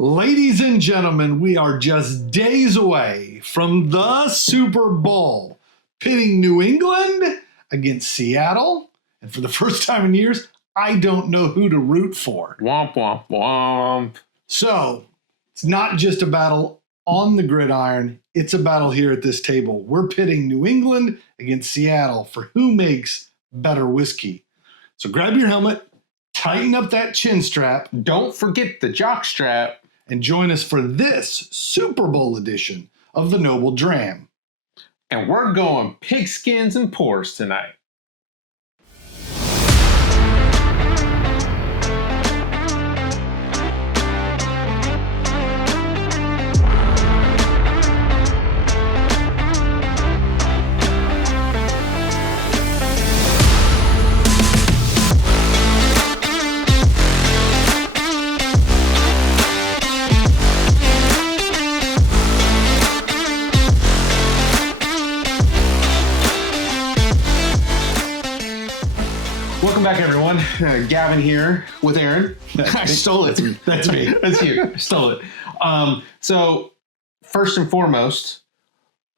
Ladies and gentlemen, we are just days away from the Super Bowl, pitting New England against Seattle. And for the first time in years, I don't know who to root for. Womp, womp, womp. So it's not just a battle on the gridiron. It's a battle here at this table. We're pitting New England against Seattle for who makes better whiskey. So grab your helmet, tighten up that chin strap. Don't forget the jock strap. And join us for this Super Bowl edition of the Noble Dram. And we're going pigskins and pours tonight. Welcome back, everyone. Gavin here with Aaron. I stole it. That's me. That's you. I stole it. So, first and foremost,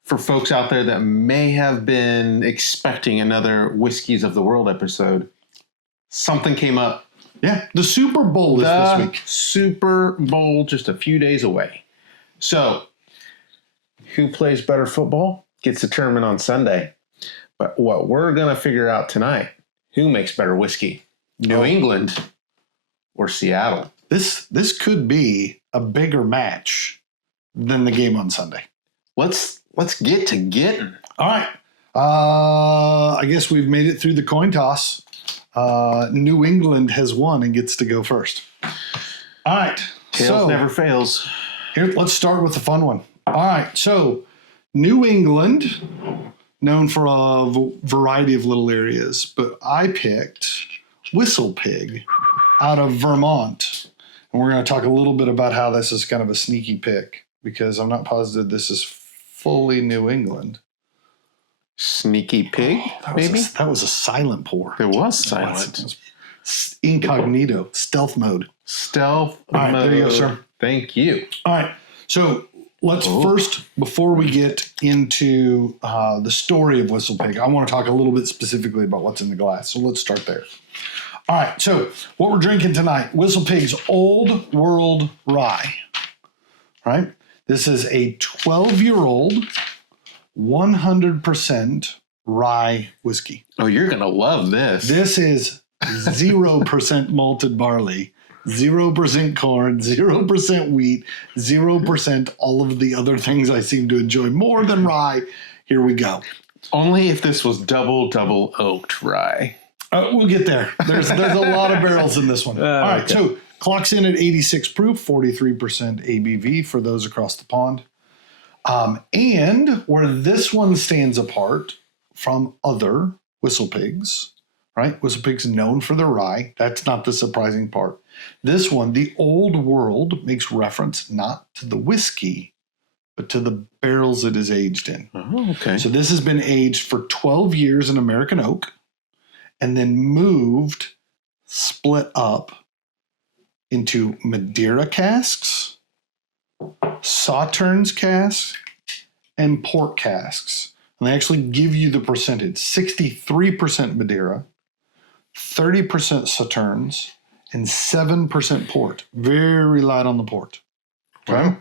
for folks out there that may have been expecting another Whiskeys of the World episode, something came up. Yeah, the Super Bowl is this week. Super Bowl just a few days away. So, who plays better football gets determined on Sunday. But what we're going to figure out tonight, who makes better whiskey? New England or Seattle? This could be a bigger match than the game on Sunday. Let's get to getting. All right. I guess we've made it through the coin toss. New England has won and gets to go first. All right. Tails never fails. Here, let's start with the fun one. All right. So New England, known for a variety of little areas, but I picked WhistlePig out of Vermont. And we're going to talk a little bit about how this is kind of a sneaky pick because I'm not positive this is fully New England. Sneaky pig, maybe? That was a silent pour. It was silent. It was incognito, stealth mode. Stealth mode. All right, there you go, sir. Thank you. All right, so let's first, before we get into the story of WhistlePig, I want to talk a little bit specifically about what's in the glass. So let's start there. All right, so what we're drinking tonight, WhistlePig's Old World Rye. All right, this is a 12-year-old, 100% rye whiskey. Oh, you're going to love this. This is 0% malted barley. 0% corn, 0% wheat, 0% all of the other things I seem to enjoy more than rye. Here we go. Only if this was double oaked rye. We'll get there. There's a lot of barrels in this one. All right, okay. So clocks in at 86 proof, 43% ABV for those across the pond. And where this one stands apart from other WhistlePigs, right? WhistlePig's known for their rye. That's not the surprising part. This one, the Old World, makes reference not to the whiskey, but to the barrels it is aged in. Oh, okay. So this has been aged for 12 years in American oak and then split up into Madeira casks, Sauternes casks, and port casks. And they actually give you the percentage, 63% Madeira, 30% Sauternes, and 7% port. Very light on the port. Okay.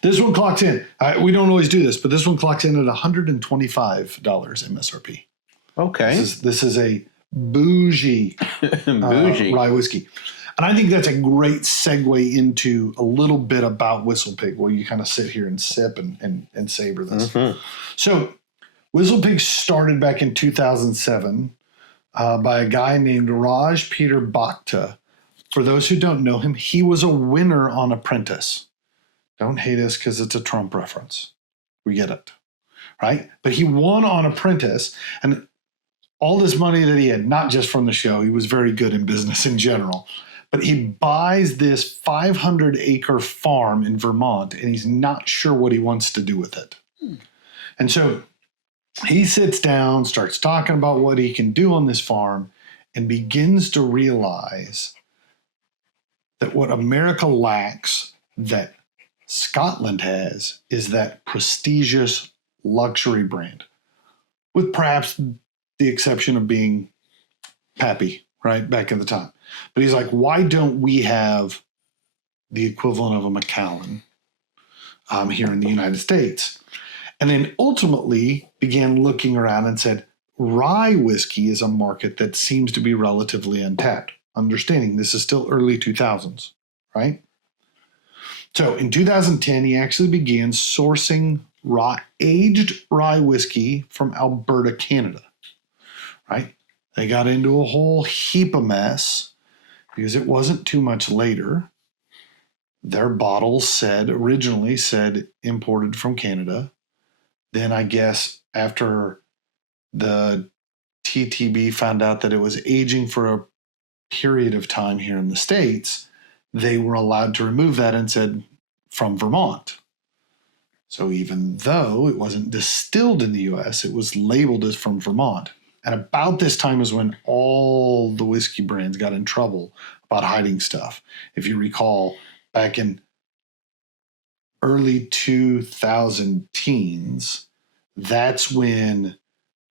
This one clocks in. We don't always do this, but this one clocks in at $125 MSRP. Okay. This is a bougie, rye whiskey. And I think that's a great segue into a little bit about WhistlePig, where you kind of sit here and sip and savor this. Mm-hmm. So WhistlePig started back in 2007 by a guy named Raj Peter Bhakta. For those who don't know him, he was a winner on Apprentice. Don't hate us because it's a Trump reference. We get it, right? But he won on Apprentice, and all this money that he had, not just from the show, he was very good in business in general, but he buys this 500-acre farm in Vermont, and he's not sure what he wants to do with it. And so he sits down, starts talking about what he can do on this farm, and begins to realize that what America lacks that Scotland has is that prestigious luxury brand, with perhaps the exception of being Pappy, right, back in the time. But he's like, why don't we have the equivalent of a Macallan here in the United States? And then ultimately began looking around and said, rye whiskey is a market that seems to be relatively untapped. Understanding this is still early 2000s, right? So in 2010, he actually began sourcing aged rye whiskey from Alberta, Canada, right? They got into a whole heap of mess because it wasn't too much later. Their bottles originally said imported from Canada. Then I guess after the TTB found out that it was aging for a period of time here in the States, they were allowed to remove that and said from Vermont. So even though it wasn't distilled in the US, it was labeled as from Vermont. And about this time is when all the whiskey brands got in trouble about hiding stuff. If you recall, back in early 2000 teens, that's when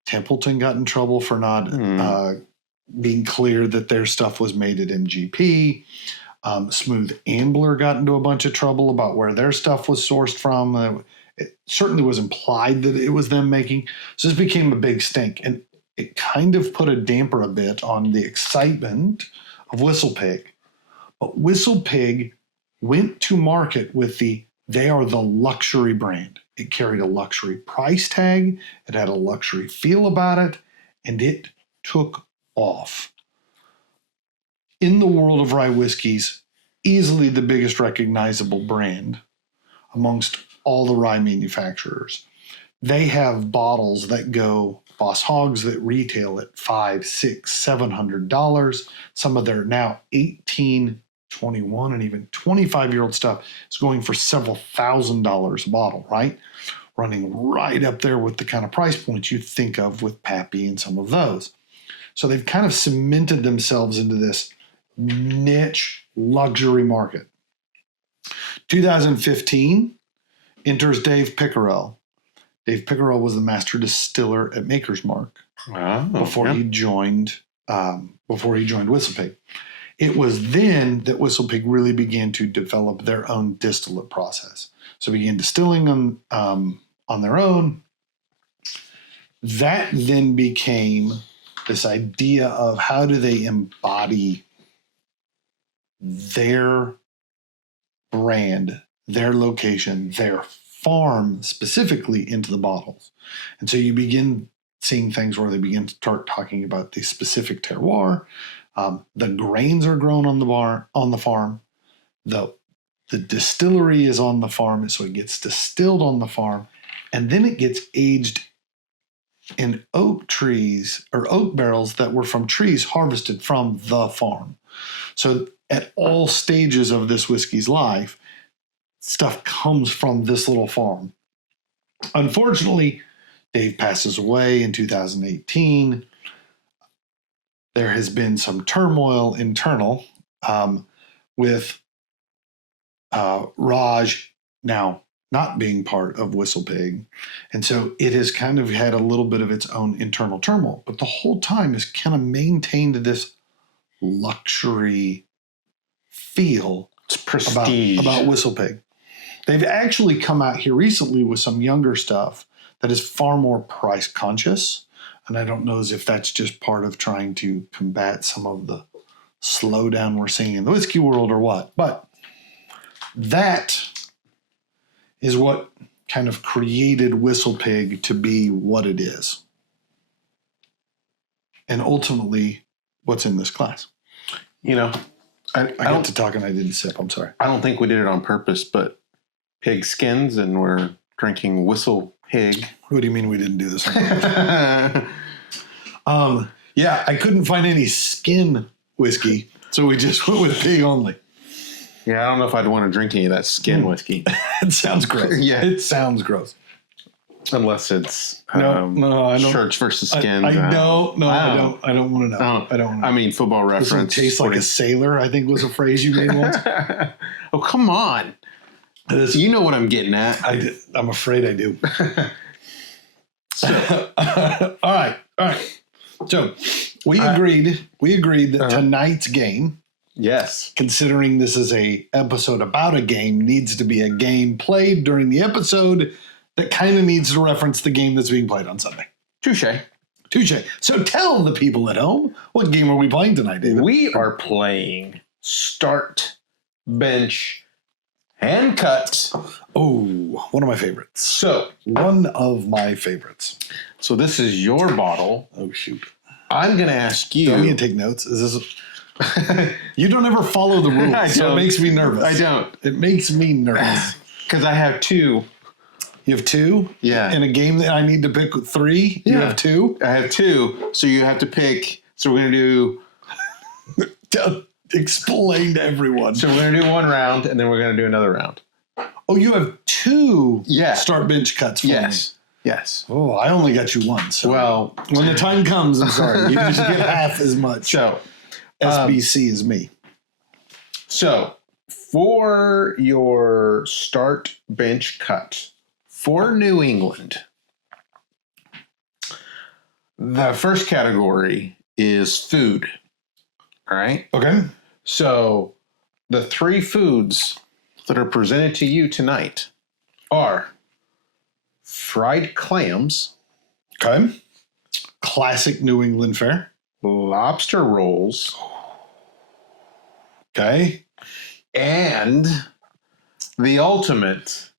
Templeton got in trouble for not being clear that their stuff was made at MGP. Smooth Ambler got into a bunch of trouble about where their stuff was sourced from. It certainly was implied that it was them making. So this became a big stink. And it kind of put a damper a bit on the excitement of WhistlePig. But WhistlePig went to market with they are the luxury brand. It carried a luxury price tag. It had a luxury feel about it. And it took off. In the world of rye whiskeys, easily the biggest recognizable brand amongst all the rye manufacturers. They have bottles that go Boss Hogs that retail at $500, $600, $700. Some of their now 18, 21, and even 25-year-old stuff is going for several $1,000s a bottle, right? Running right up there with the kind of price points you think of with Pappy and some of those. So they've kind of cemented themselves into this niche luxury market. 2015 enters Dave Pickerell. Dave Pickerell was the master distiller at Maker's Mark before he joined WhistlePig. It was then that WhistlePig really began to develop their own distillate process. So began distilling on their own. That then became this idea of how do they embody their brand, their location, their farm specifically into the bottles. And so you begin seeing things where they begin to start talking about the specific terroir. The grains are grown on the farm. The distillery is on the farm, so it gets distilled on the farm, and then it gets aged in oak trees or oak barrels that were from trees harvested from the farm. So at all stages of this whiskey's life, stuff comes from this little farm. Unfortunately, Dave passes away in 2018. There has been some turmoil internal with Raj now not being part of WhistlePig. And so it has kind of had a little bit of its own internal turmoil. But the whole time has kind of maintained this luxury feel about WhistlePig. They've actually come out here recently with some younger stuff that is far more price conscious. And I don't know as if that's just part of trying to combat some of the slowdown we're seeing in the whiskey world or what. But that is what kind of created WhistlePig to be what it is. And ultimately, what's in this glass? You know, I got to talk and I didn't sip. I'm sorry. I don't think we did it on purpose, but Pigskins, and we're drinking WhistlePig. What do you mean we didn't do this on purpose? Yeah, I couldn't find any skin whiskey, so we just went with pig only. Yeah, I don't know if I'd want to drink any of that skin whiskey. It sounds gross. Yeah. It sounds gross. Unless it's no, I don't. Shirts versus Skins. I don't want to know. Oh, I don't want to know. I mean, Football Reference. Doesn't taste like a sailor, I think was a phrase you made once. Oh, come on. You know what I'm getting at. I'm afraid I do. So, all right. So we agreed that tonight's game, yes, considering this is a episode about a game, needs to be a game played during the episode that kind of needs to reference the game that's being played on Sunday. Touche. So tell the people at home, what game are we playing tonight, David? We are playing Start, Bench, Hand Cut. Oh, one of my favorites. So this is your bottle. Oh, shoot. I'm going to ask you. Do I need to take notes? Is this... You don't ever follow the rules, so it makes me nervous. I don't. It makes me nervous. Because I have two. You have two? Yeah. In a game that I need to pick three? Yeah. You have two? I have two. So you have to pick. So we're going to do... Explain to everyone. So we're going to do one round, and then we're going to do another round. Oh, you have two start bench cuts for me. Yes. Oh, I only got you one. So well, when the time comes, I'm sorry. You just get half as much. So SBC as me. So for your start bench cut for New England, the first category is food. All right. Okay. So the three foods that are presented to you tonight are fried clams. Okay. Classic New England fare. Lobster rolls. Okay. And the ultimate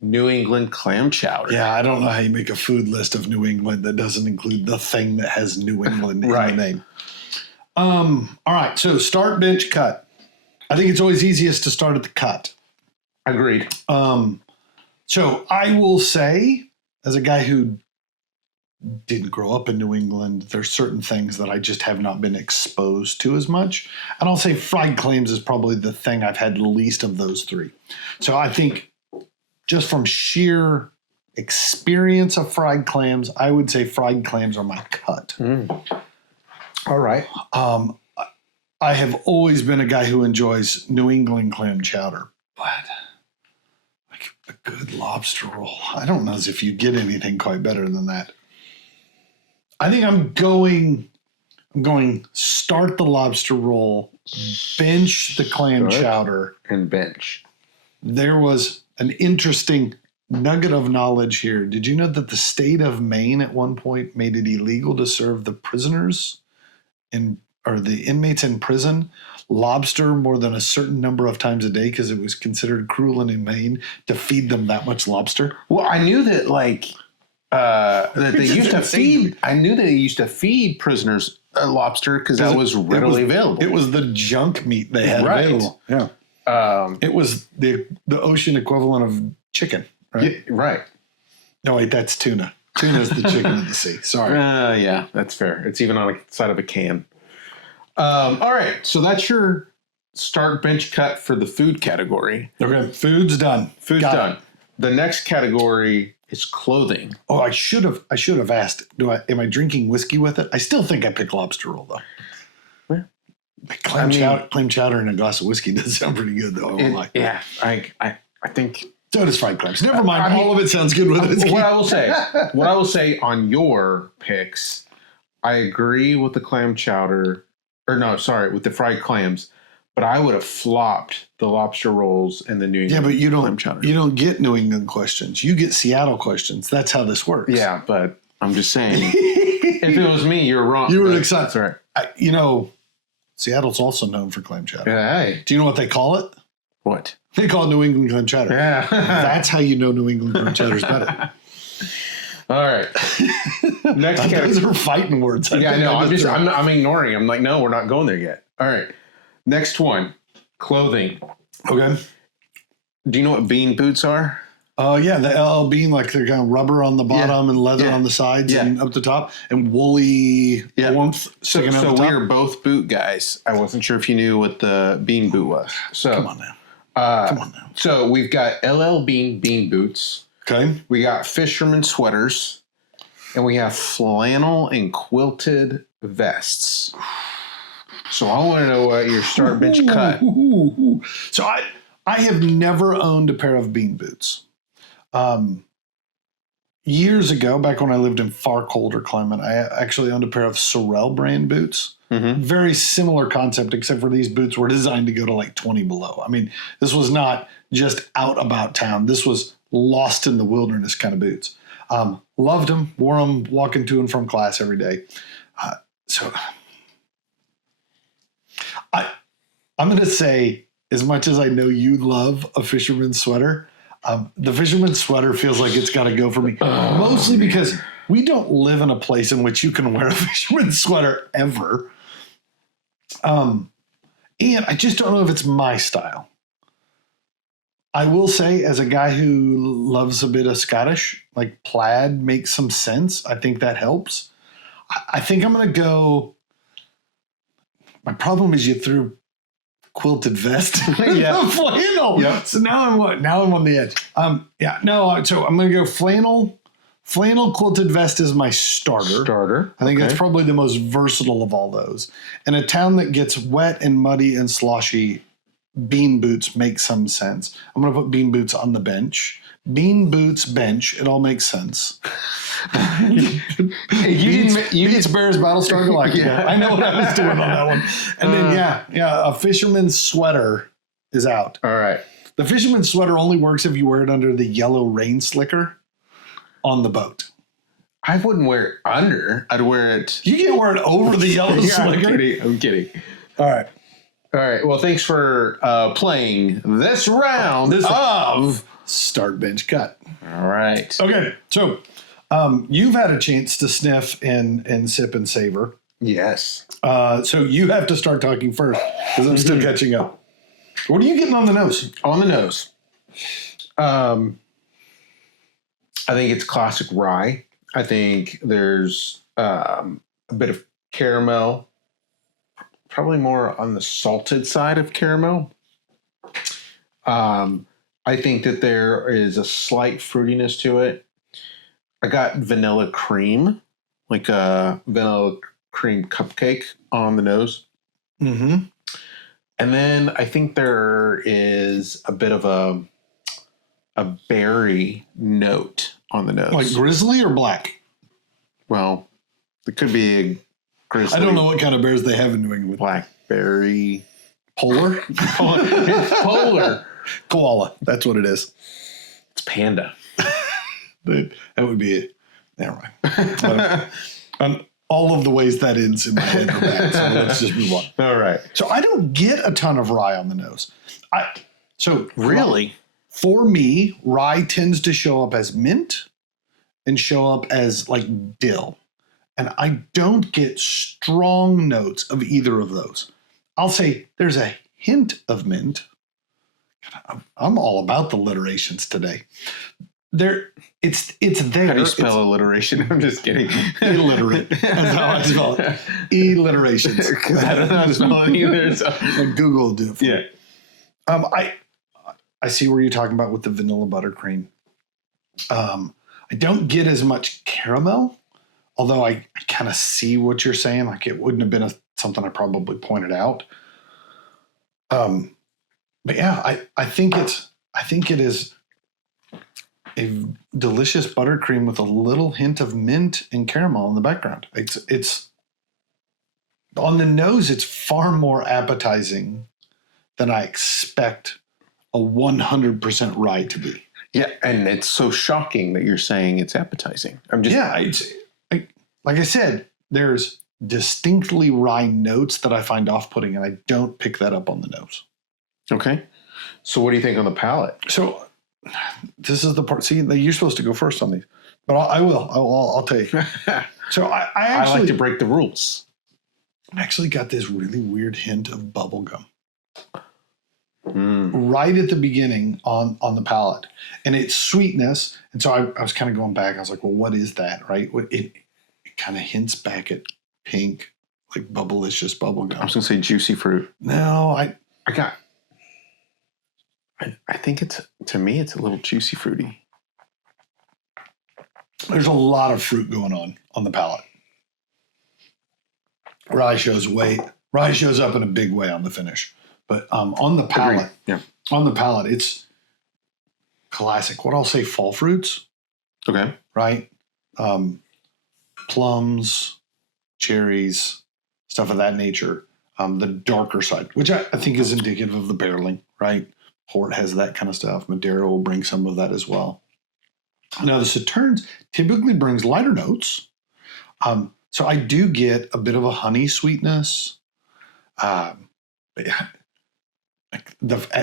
New England clam chowder. Yeah, I don't know how you make a food list of New England that doesn't include the thing that has New England in the name. All right, so start bench cut. I think it's always easiest to start at the cut. Agreed. So I will say, as a guy who didn't grow up in New England, there's certain things that I just have not been exposed to as much. And I'll say fried clams is probably the thing I've had the least of those three. So I think just from sheer experience of fried clams, I would say fried clams are my cut. All right. I have always been a guy who enjoys New England clam chowder, but like a good lobster roll, I don't know as if you get anything quite better than that. I think I'm going start the lobster roll, bench the clam chowder, and bench. There was an interesting nugget of knowledge here. Did you know that the state of Maine at one point made it illegal to serve the prisoners or the inmates in prison lobster more than a certain number of times a day because it was considered cruel and inhumane to feed them that much lobster? Well, I knew that that they used to feed. I knew they used to feed prisoners lobster because that was readily available. It was the junk meat they had available. Yeah. It was the ocean equivalent of chicken, right? Yeah, right. No, wait, that's tuna. Tuna's the chicken of the sea. Sorry. Yeah, that's fair. It's even on the side of a can. All right, so that's your start bench cut for the food category. Okay, food's done. Food's done. The next category is clothing. Oh, I should have asked. Am I drinking whiskey with it? I still think I pick lobster roll though. Yeah. Clam chowder and a glass of whiskey does sound pretty good though. Yeah, I think so does fried clams. Never mind. All of it sounds good with whiskey. What I will say on your picks, I agree with the clam chowder. With the fried clams, but I would have flopped the lobster rolls and the New England. Yeah, but you clam chowder. You don't get New England questions. You get Seattle questions. That's how this works. Yeah, but I'm just saying, if it was me, you're wrong. You were excited. That's right. Seattle's also known for clam chowder. Yeah, hey. Do you know what they call it? What? They call it New England clam chowder. Yeah. That's how you know New England clam chowder is better. All right. Next category. Those are fighting words. I know. I'm ignoring. I'm like, no, we're not going there yet. All right. Next one. Clothing. Okay. Do you know what bean boots are? Yeah, the LL Bean, like they're kind of rubber on the bottom and leather on the sides and up the top, and woolly warmth sticking out the top. So we are both boot guys. I wasn't sure if you knew what the bean boot was. So come on now. So we've got LL Bean boots. Okay. We got fisherman sweaters. And we have flannel and quilted vests. So I want to know what your start bench cut. So I have never owned a pair of bean boots. Years ago, back when I lived in far colder climate, I actually owned a pair of Sorel brand boots. Mm-hmm. Very similar concept, except for these boots were designed to go to like 20 below. I mean, this was not just out about town. This was lost in the wilderness kind of boots. Loved them, wore them walking to and from class every day. So I'm going to say, as much as I know you love a fisherman's sweater, the fisherman's sweater feels like it's got to go for me. Mostly because we don't live in a place in which you can wear a fisherman's sweater ever. And I just don't know if it's my style. I will say, as a guy who loves a bit of Scottish, like plaid makes some sense. I think that helps. I think I'm going to go. My problem is you threw quilted vest. Yeah. Flannel. Yep. So now I'm on the edge. So I'm going to go flannel. Flannel quilted vest is my starter. I think that's probably the most versatile of all those. In a town that gets wet and muddy and sloshy, bean boots make some sense. I'm going to put bean boots on the bench. Bean boots bench. It all makes sense. Beats Bears Battlestar Galactica. Yeah. I know what I was doing on that one. And then, a fisherman's sweater is out. All right. The fisherman's sweater only works if you wear it under the yellow rain slicker on the boat. I wouldn't wear it under. I'd wear it. You can't wear it over the yellow slicker. I'm kidding. All right. Well, thanks for playing this round of Start Bench Cut. All right. Okay. So you've had a chance to sniff and sip and savor. Yes. So you have to start talking first because I'm still catching up. What are you getting on the nose? On the nose. I think it's classic rye. I think there's a bit of caramel. Probably more on the salted side of caramel. I think that there is a slight fruitiness to it. I got vanilla cream, like a vanilla cream cupcake on the nose. Mm-hmm. And then I think there is a bit of a berry note on the nose. Like grizzly or black? Well, it could be a grizzly. I don't know what kind of bears they have in New England. Blackberry. Polar? It's polar. Koala. That's what it is. It's panda. That would be it. Never mind. On all of the ways that ends in my head are bad, so let's just move on. All right. So I don't get a ton of rye on the nose. Really? For me, rye tends to show up as mint and show up as like dill. And I don't get strong notes of either of those. I'll say there's a hint of mint. I'm all about the alliterations today. It's there. How do you spell alliteration? I'm just kidding. Illiterate. That's how I spell it. Alliterations. Because I don't know how to spell it either. So. Google will do it for me. I see where you're talking about with the vanilla buttercream. I don't get as much caramel, although I kind of see what you're saying. Like it wouldn't have been something I probably pointed out. But yeah, I think it is a delicious buttercream with a little hint of mint and caramel in the background. It's on the nose. It's far more appetizing than I expect a 100% rye to be. Yeah, and it's so shocking that you're saying it's appetizing. Like I said, there's distinctly rye notes that I find off-putting, and I don't pick that up on the nose. Okay. So what do you think on the palate? So this is the part. See, you're supposed to go first on these, but I will. I'll tell you. So I actually like to break the rules. I actually got this really weird hint of bubble gum. Right at the beginning on the palate, and it's sweetness. And so I was kind of going back. I was like, well, what is that? Right? It kind of hints back at pink, like bubblicious bubble gum. I was going to say juicy fruit. No, I think to me, it's a little juicy fruity. there's a lot of fruit going on the palate. Rye shows up in a big way on the finish, but on the palate, it's classic. What I'll say, fall fruits. Okay. Right. Plums, cherries, stuff of that nature. The darker side, which I think is indicative of the barreling, right? Port has that kind of stuff. Madeira will bring some of that as well. Now, the Sauternes typically brings lighter notes. So I do get a bit of a honey sweetness. At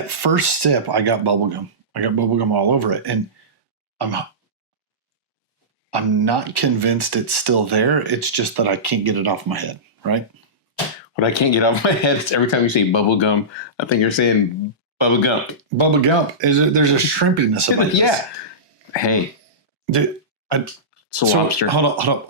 first sip, I got bubblegum. I got bubblegum all over it. And I'm not convinced it's still there. It's just that I can't get it off my head, right? What I can't get off my head is every time you say bubblegum, I think you're saying Bubba Gump. Bubba Gump. There's a shrimpiness about this. Yeah. Hey. It's a lobster. Hold up.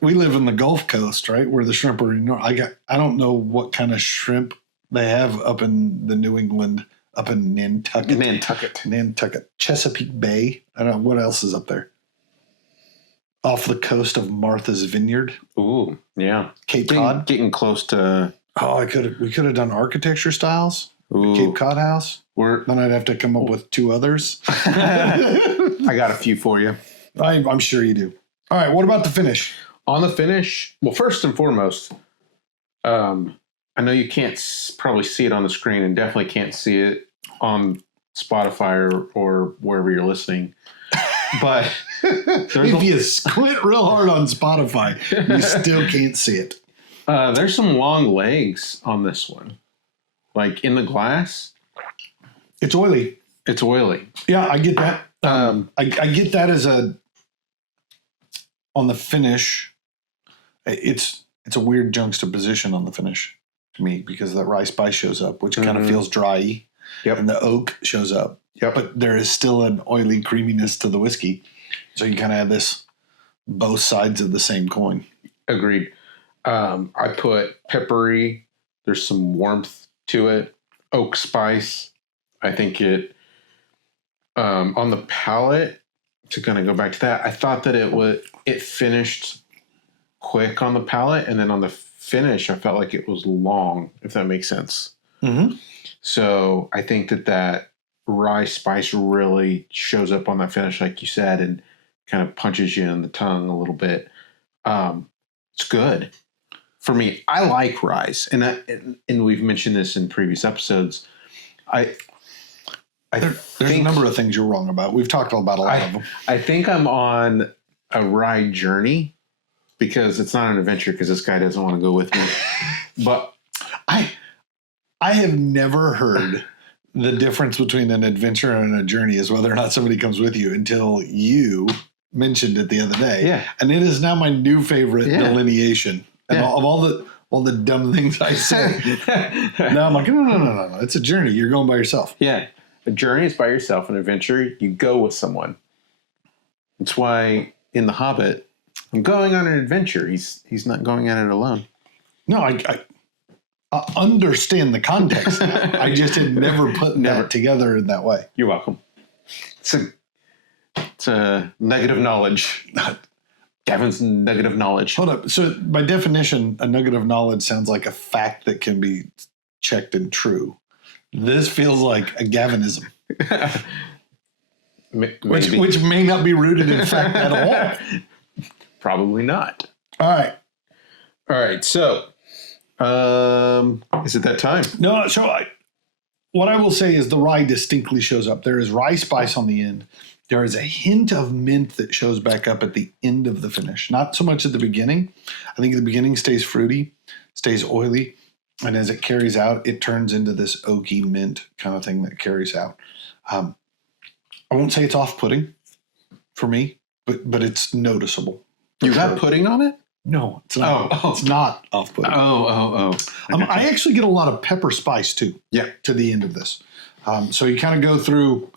We live in the Gulf Coast, right? Where the shrimp are. I don't know what kind of shrimp they have up in the New England, up in Nantucket. Chesapeake Bay. I don't know what else is up there. Off the coast of Martha's Vineyard. Ooh, yeah. Cape Cod. Getting close to. Oh, we could have done architecture styles. Cape Cod house. Then I'd have to come up with two others. I got a few for you. I'm sure you do. All right. What about the finish? On the finish, well, first and foremost, I know you can't probably see it on the screen, and definitely can't see it on Spotify or wherever you're listening. But if you squint real hard on Spotify, you still can't see it. There's some long legs on this one. Like in the glass. It's oily. Yeah, I get that. I get that as on the finish. It's a weird juxtaposition on the finish to me because that rye spice shows up, which kind of feels dry. Yep. And the oak shows up. Yep. But there is still an oily creaminess to the whiskey. So you kind of have both sides of the same coin. Agreed. I put peppery. There's some warmth to it. Oak spice. I think it, on the palate, to kind of go back to that, I thought that it finished quick on the palate. And then on the finish, I felt like it was long, if that makes sense. Mm-hmm. So I think that rye spice really shows up on that finish, like you said, and kind of punches you in the tongue a little bit. It's good for me. I like rye, and we've mentioned this in previous episodes. There's a number of things you're wrong about. We've talked about a lot of them. I think I'm on a rye journey because it's not an adventure because this guy doesn't want to go with me. But I have never heard the difference between an adventure and a journey is whether or not somebody comes with you until you mentioned it the other day. Yeah. And it is now my new favorite delineation. And of all the dumb things I say. Now I'm like, no. It's a journey. You're going by yourself. Yeah. A journey is by yourself. An adventure, you go with someone. That's why in The Hobbit, I'm going on an adventure. He's not going at it alone. No, I understand the context now. I just had never put that together in that way. You're welcome. It's a nugget of knowledge. Gavin's nugget of knowledge. Hold up. So by definition, a nugget of knowledge sounds like a fact that can be checked and true. This feels like a Gavinism. Which may not be rooted in fact at all. Probably not. All right. So, is it that time? No. So what I will say is the rye distinctly shows up. There is rye spice on the end. There is a hint of mint that shows back up at the end of the finish. Not so much at the beginning. I think at the beginning stays fruity, stays oily. And as it carries out, it turns into this oaky mint kind of thing that carries out. I won't say it's off-putting for me, but it's noticeable. You got pudding on it? No, it's not. It's not off-putting. I actually get a lot of pepper spice too. Yeah, to the end of this. So you kind of go through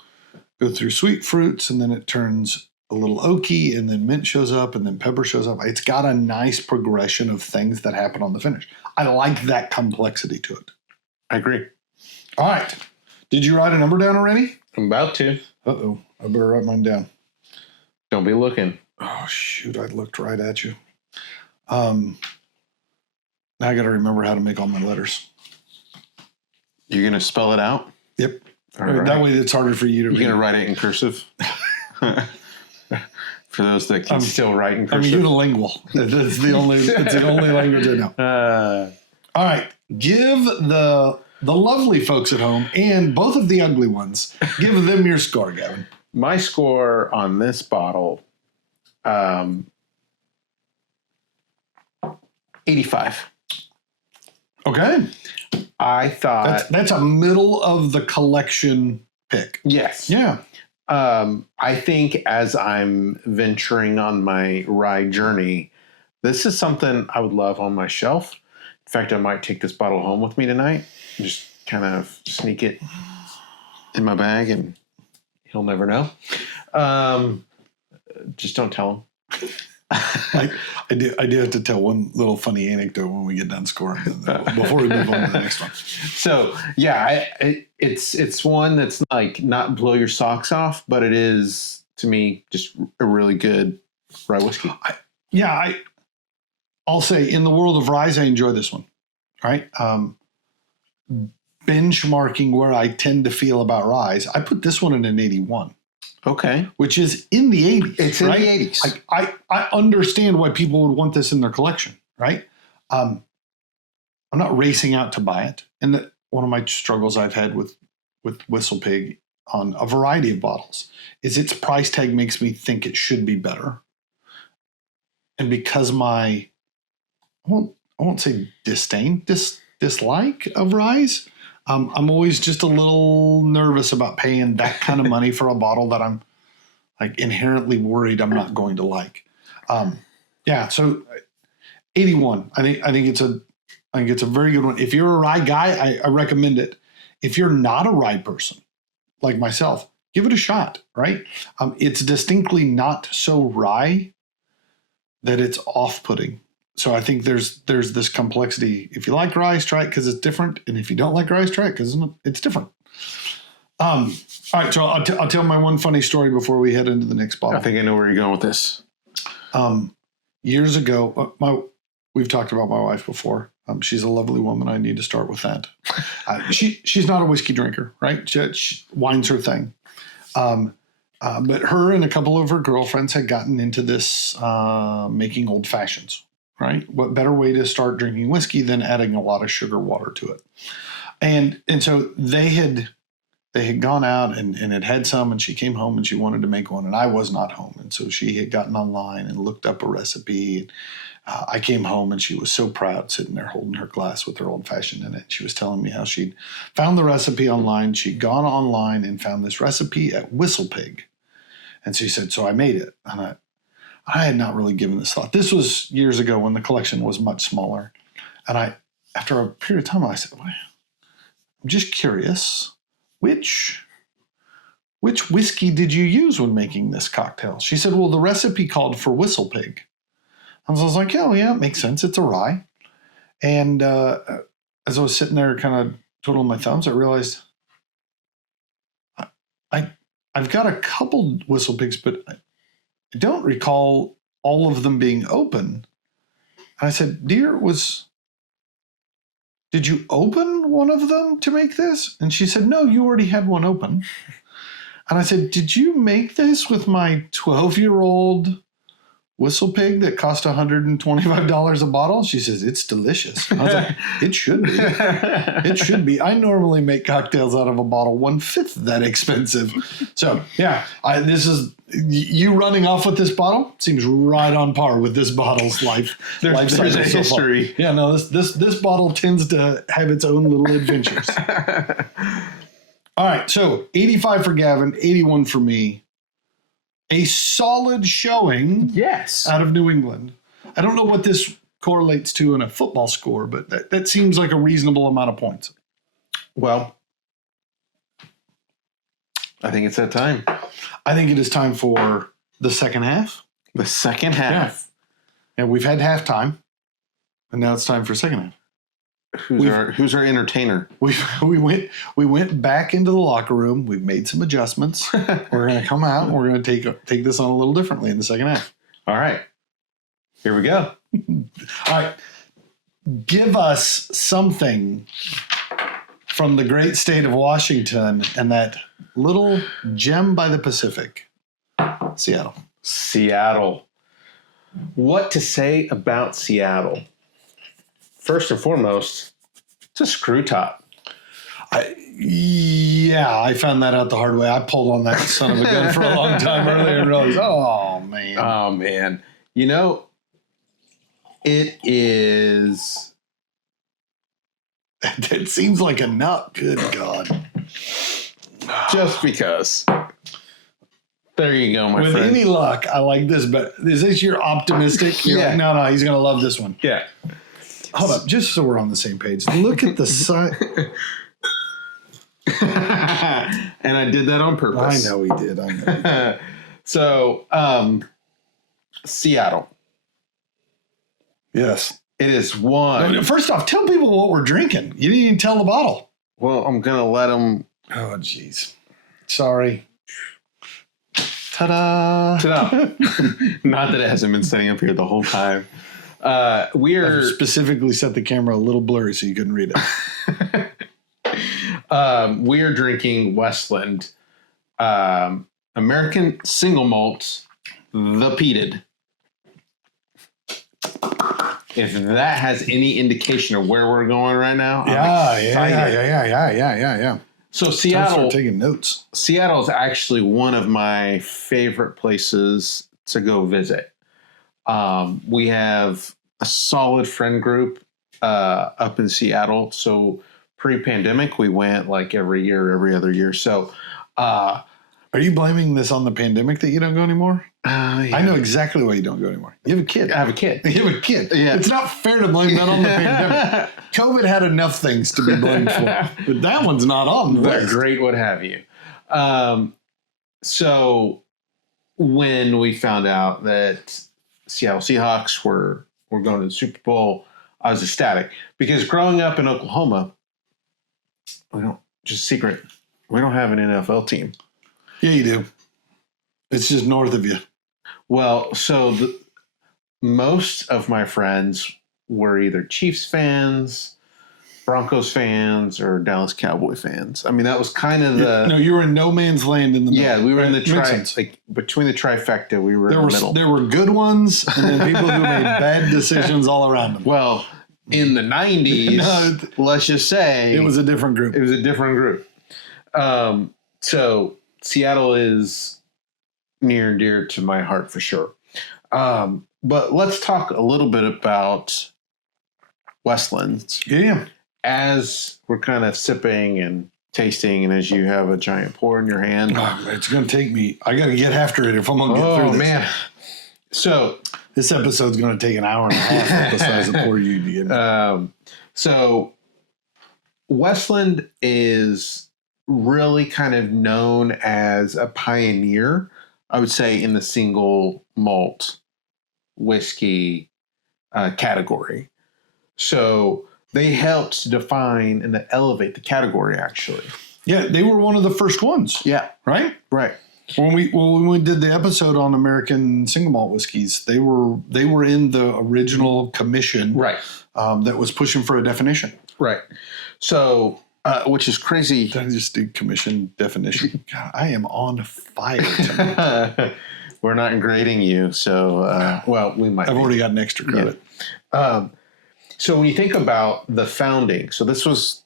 sweet fruits, and then it turns a little oaky, and then mint shows up, and then pepper shows up. It's got a nice progression of things that happen on the finish. I like that complexity to it. I agree. All right. Did you write a number down already? I'm about to. Uh-oh. I better write mine down. Don't be looking. Oh, shoot. I looked right at you. Now I got to remember how to make all my letters. You're going to spell it out? Yep. Right. That way it's harder for you to read. You're going to write it in cursive? For those that can still write in cursive. I'm unilingual. It's the only language I know. All right. Give the lovely folks at home and both of the ugly ones, give them your score, Gavin. My score on this bottle, 85. Okay. I thought that's a middle of the collection pick. Yes. Yeah. I think as I'm venturing on my rye journey, this is something I would love on my shelf. In fact, I might take this bottle home with me tonight. Just kind of sneak it in my bag, and he'll never know. Just don't tell him. I do have to tell one little funny anecdote when we get done scoring before we move on to the next one. So yeah, it's one that's like not blow your socks off, but it is to me just a really good rye whiskey. I'll say in the world of ryes, I enjoy this one. Right, benchmarking where I tend to feel about ryes, I put this one in an 81. Okay. Which is in the 80s. It's right? In the 80s. I understand why people would want this in their collection, right? I'm not racing out to buy it. And one of my struggles I've had with WhistlePig on a variety of bottles is its price tag makes me think it should be better. And because I won't say dislike of ryes, I'm always just a little nervous about paying that kind of money for a bottle that I'm like inherently worried I'm not going to like. So 81. I think it's a very good one. If you're a rye guy, I recommend it. If you're not a rye person like myself, give it a shot. Right? It's distinctly not so rye that it's off-putting. So I think there's this complexity. If you like rye, try it because it's different. And if you don't like rye, try it because it's different. All right, so I'll tell my one funny story before we head into the next bottle. I think I know where you're going with this. Years ago, we've talked about my wife before. She's a lovely woman. I need to start with that. She's not a whiskey drinker, right? Wine's her thing. But her and a couple of her girlfriends had gotten into this making old fashions. Right? What better way to start drinking whiskey than adding a lot of sugar water to it? And so they had gone out and had some, and she came home and she wanted to make one, and I was not home. And so she had gotten online and looked up a recipe. And I came home and she was so proud, sitting there holding her glass with her old fashioned in it. She was telling me how she'd found the recipe online. She'd gone online and found this recipe at WhistlePig. And she said, so I made it. And I had not really given this thought. This was years ago when the collection was much smaller. And after a period of time, I said, well, I'm just curious, which whiskey did you use when making this cocktail? She said, well, the recipe called for WhistlePig. I was like, oh, yeah, it makes sense. It's a rye. And as I was sitting there kind of twiddling my thumbs, I realized I've got a couple WhistlePigs, but I don't recall all of them being open. And I said, dear, did you open one of them to make this? And she said, no, you already had one open. And I said, did you make this with my 12-year-old WhistlePig that cost $125 a bottle? She says, it's delicious. I was like, it should be. It should be. I normally make cocktails out of a bottle 1/5 that expensive. So yeah, this is you running off with this bottle seems right on par with this bottle's life cycle there's a history. So far. Yeah, no, this bottle tends to have its own little adventures. All right, so 85 for Gavin, 81 for me. A solid showing, yes, out of New England. I don't know what this correlates to in a football score, but that seems like a reasonable amount of points. Well, I think it's that time. I think it is time for the second half. The second half. Yeah, we've had halftime, and now it's time for second half. Who's our entertainer? We went back into the locker room. We've made some adjustments. We're going to come out and we're going to take this on a little differently in the second half. All right. Here we go. All right. Give us something from the great state of Washington and that little gem by the Pacific, Seattle. Seattle. What to say about Seattle? First and foremost, it's a screw top. I found that out the hard way. I pulled on that son of a gun for a long time earlier and realized, oh, man. You know, it is... It seems like a nut. Good God. Just because. There you go, my friend. With any luck, I like this, but is this your optimistic? You're like, no, he's going to love this one. Yeah. Hold up, just so we're on the same page. Look at the side. And I did that on purpose. I know he did. So, Seattle. Yes. It is one. First off, tell people what we're drinking. You didn't even tell the bottle. Well, I'm going to let them. Oh, jeez. Sorry. Ta-da. Ta-da. Not that it hasn't been sitting up here the whole time. I specifically set the camera a little blurry so you couldn't read it. We are drinking Westland American Single Malt, the Peated. If that has any indication of where we're going right now, yeah. So Seattle, taking notes. Seattle is actually one of my favorite places to go visit. We have a solid friend group up in Seattle. So pre-pandemic, we went like every year, every other year. So, are you blaming this on the pandemic that you don't go anymore? Yeah. I know exactly why you don't go anymore. You have a kid. I have a kid. You have a kid. Yeah. It's not fair to blame that on the pandemic. COVID had enough things to be blamed for, but that one's not on the list. Great, what have you. So when we found out that Seattle Seahawks were going to the Super Bowl, I was ecstatic because growing up in Oklahoma, we don't have an NFL team. Yeah, you do. It's just north of you. Well, so most of my friends were either Chiefs fans, Broncos fans, or Dallas Cowboy fans. I mean, that was kind of the... No, you were in no man's land in the middle. Yeah, we were in the between the trifecta, we were in the middle. There were good ones, and then people who made bad decisions all around them. Well, in the 90s, let's just say... It was a different group. It was a different group. So Seattle is near and dear to my heart for sure. But let's talk a little bit about Westlands. Yeah. As we're kind of sipping and tasting, and as you have a giant pour in your hand. Oh, it's going to take me. I got to get after it if I'm going to get through this. Oh, man. So this episode's going to take an hour and a half besides the pour you get. So Westland is really kind of known as a pioneer, I would say, in the single malt whiskey category. So they helped define and elevate the category, actually. Yeah, they were one of the first ones. Yeah. Right? Right. When we did the episode on American Single Malt whiskeys, they were in the original commission. Right. That was pushing for a definition. Right. So... which is crazy. Did I just do commission definition? God, I am on fire tonight. We're not grading you, so well, we might. I've already got an extra credit. Yeah. So when you think about the founding, so this was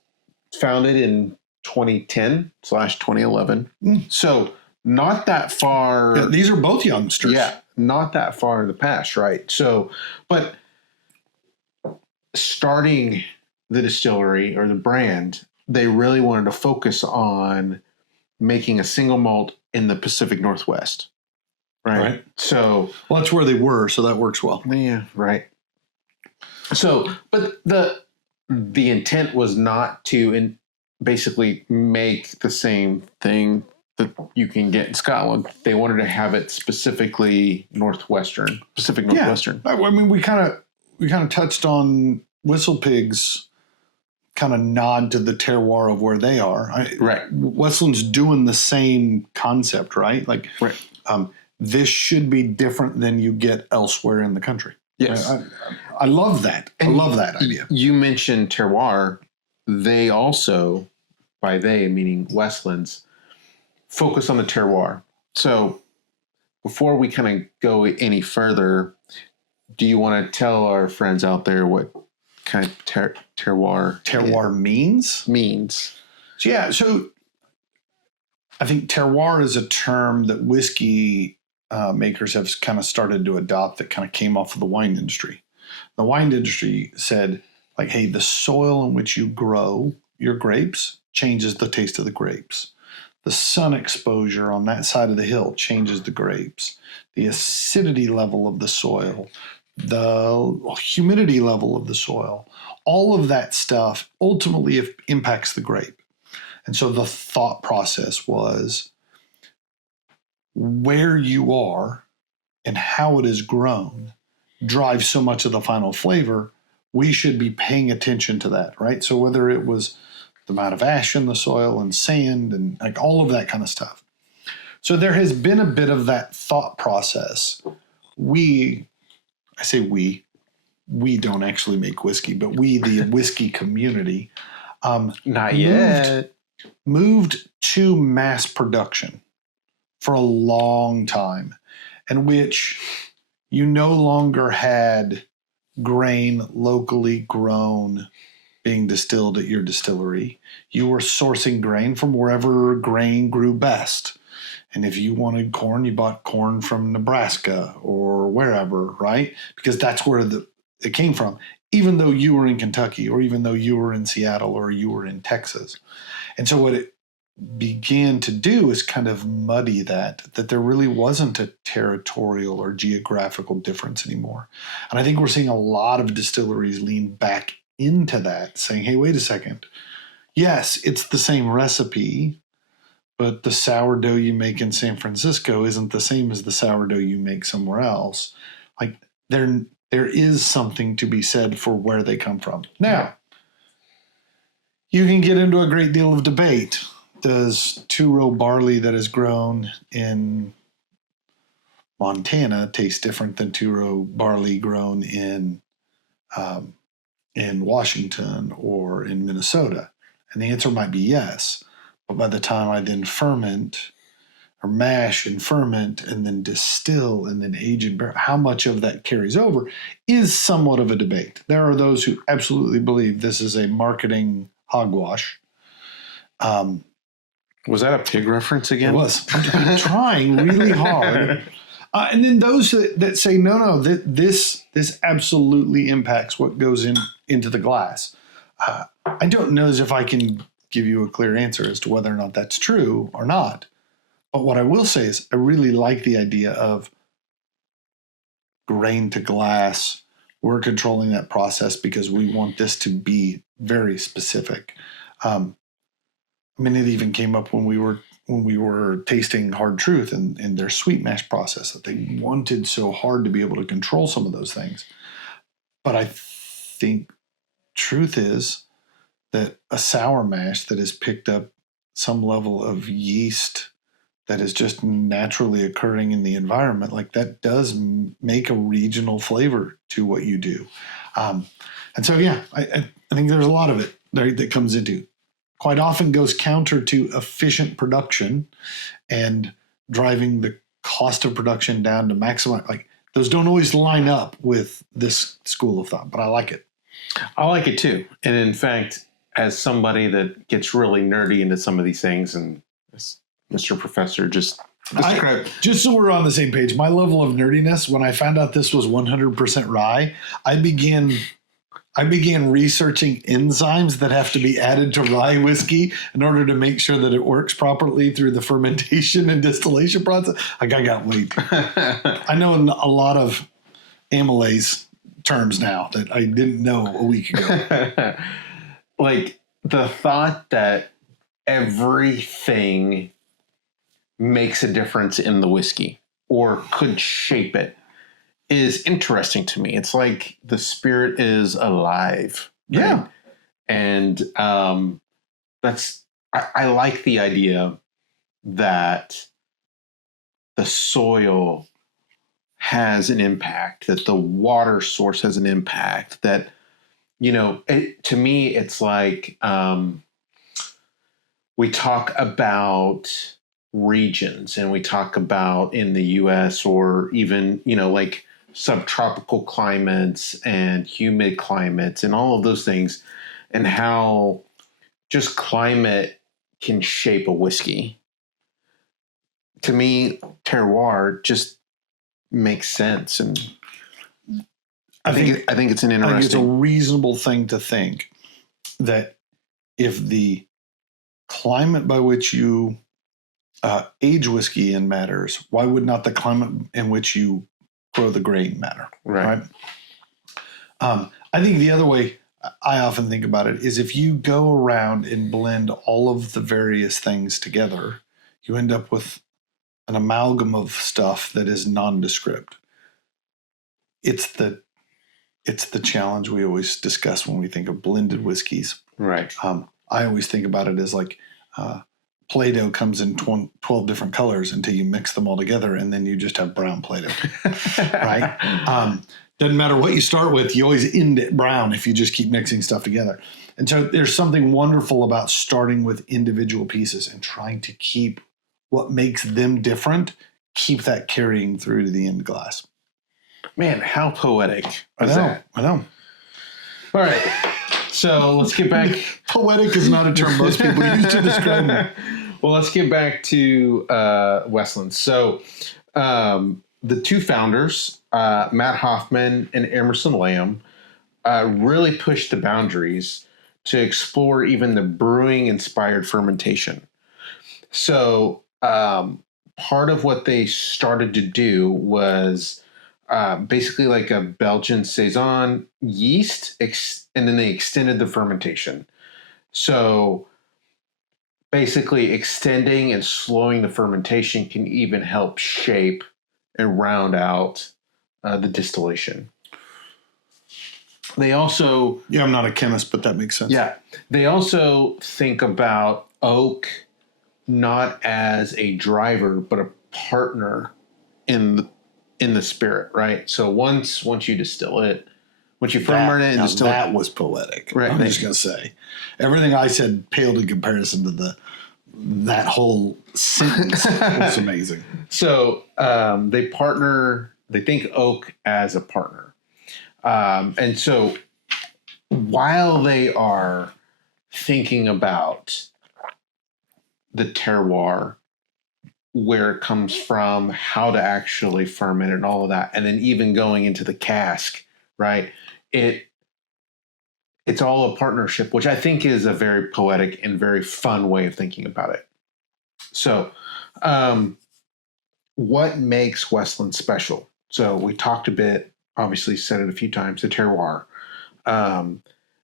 founded in 2010/2011. So not that far. Yeah, these are both youngsters. Yeah, not that far in the past, right? So, but starting the distillery or the brand, they really wanted to focus on making a single malt in the Pacific Northwest. Right. So, well, that's where they were. So that works well. Yeah. Right. So, but the intent was not to basically make the same thing that you can get in Scotland. They wanted to have it specifically Pacific Northwestern. Yeah. I mean, we kind of touched on WhistlePig's kind of nod to the terroir of where they are. Right. Westland's doing the same concept, right? Like, Right. This should be different than you get elsewhere in the country. Yes. I love that. I love that idea. You mentioned terroir. They also, by they meaning Westlands, focus on the terroir. So before we kind of go any further, do you want to tell our friends out there what kind of terroir means? So I think terroir is a term that whiskey makers have kind of started to adopt that kind of came off of the wine industry. The wine industry said, like, hey, the soil in which you grow your grapes changes the taste of the grapes. The sun exposure on that side of the hill changes the grapes. The acidity level of the soil, the humidity level of the soil, all of that stuff ultimately impacts the grape. And so the thought process was where you are and how it is grown drives so much of the final flavor. We should be paying attention to that, right? So whether it was the amount of ash in the soil and sand and like all of that kind of stuff. So there has been a bit of that thought process. We don't actually make whiskey, but we, the whiskey community, Not yet. moved to mass production for a long time, in which you no longer had grain locally grown being distilled at your distillery. You were sourcing grain from wherever grain grew best. And if you wanted corn, you bought corn from Nebraska or wherever, right? Because that's where it came from, even though you were in Kentucky or even though you were in Seattle or you were in Texas. And so what it began to do is kind of muddy that there really wasn't a territorial or geographical difference anymore. And I think we're seeing a lot of distilleries lean back into that, saying, hey, wait a second. Yes, it's the same recipe, but the sourdough you make in San Francisco isn't the same as the sourdough you make somewhere else. Like there is something to be said for where they come from. Now, you can get into a great deal of debate. Does two-row barley that is grown in Montana taste different than two-row barley grown in Washington or in Minnesota? And the answer might be yes. But by the time I then ferment or mash and ferment and then distill and then age and barrel, how much of that carries over is somewhat of a debate. There are those who absolutely believe this is a marketing hogwash. Was that a pig reference again? It was. I'm trying really hard. And then those that say, no, this absolutely impacts what goes into the glass. I don't know as if I can give you a clear answer as to whether or not that's true or not. But what I will say is I really like the idea of grain to glass. We're controlling that process because we want this to be very specific. It even came up when we were tasting Hard Truth and their sweet mash process that they wanted so hard to be able to control some of those things. But I think truth is that a sour mash that has picked up some level of yeast that is just naturally occurring in the environment, like that does make a regional flavor to what you do. And so, I think there's a lot of it that comes into quite often goes counter to efficient production and driving the cost of production down to maximize. Like those don't always line up with this school of thought, but I like it. I like it too. And in fact, as somebody that gets really nerdy into some of these things, and Mr. Professor just described. Just so we're on the same page, my level of nerdiness, when I found out this was 100% rye, I began researching enzymes that have to be added to rye whiskey in order to make sure that it works properly through the fermentation and distillation process. Like I got way too. I know a lot of amylase terms now that I didn't know a week ago. Like the thought that everything makes a difference in the whiskey or could shape it is interesting to me. It's like the spirit is alive. Right? Yeah. And I like the idea that the soil has an impact, that the water source has an impact, that, to me, it's like we talk about regions and we talk about in the US or even, like subtropical climates and humid climates and all of those things, and how just climate can shape a whiskey. To me, terroir just makes sense, and I think it's an interesting. I think it's a reasonable thing to think that if the climate by which you age whiskey in matters, why would not the climate in which you grow the grain matter? Right. I think the other way I often think about it is if you go around and blend all of the various things together, you end up with an amalgam of stuff that is nondescript. It's the challenge we always discuss when we think of blended whiskeys. Right. I always think about it as like Play-Doh comes in 12 different colors until you mix them all together, and then you just have brown Play-Doh. Right? Doesn't matter what you start with, you always end it brown if you just keep mixing stuff together. And so there's something wonderful about starting with individual pieces and trying to keep what makes them different, keep that carrying through to the end glass. Man, how poetic I know. All right. So let's get back. Poetic is not a term most people use to describe me. Well, let's get back to Westland. So the two founders, Matt Hoffman and Emerson Lamb, really pushed the boundaries to explore even the brewing-inspired fermentation. So part of what they started to do was basically like a Belgian Saison yeast, and then they extended the fermentation. So basically extending and slowing the fermentation can even help shape and round out the distillation. They also... Yeah, I'm not a chemist, but that makes sense. Yeah. They also think about oak not as a driver, but a partner in the spirit, right? So once you distill it, once you ferment it and distill that it, was poetic. Right. I'm just going to say, everything I said paled in comparison to that whole sentence. Was amazing. So they partner. They think oak as a partner, and so while they are thinking about the terroir, where it comes from, how to actually ferment it and all of that, and then even going into the cask, right? It's all a partnership, which I think is a very poetic and very fun way of thinking about it. So what makes Westland special? So we talked a bit, obviously said it a few times, the terroir.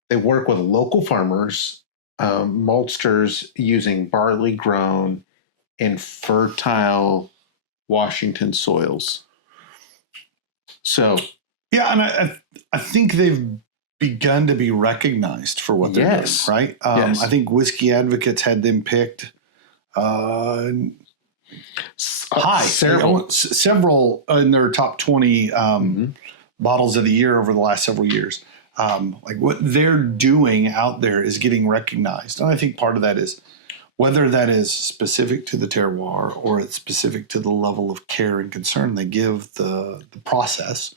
They work with local farmers, maltsters using barley grown in fertile Washington soils. So yeah, and I think they've begun to be recognized for what they're doing, right? Yes. I think Whiskey Advocates had them picked high. Several in their top 20 bottles of the year over the last several years. Like what they're doing out there is getting recognized. And I think part of that is whether that is specific to the terroir or it's specific to the level of care and concern they give the process.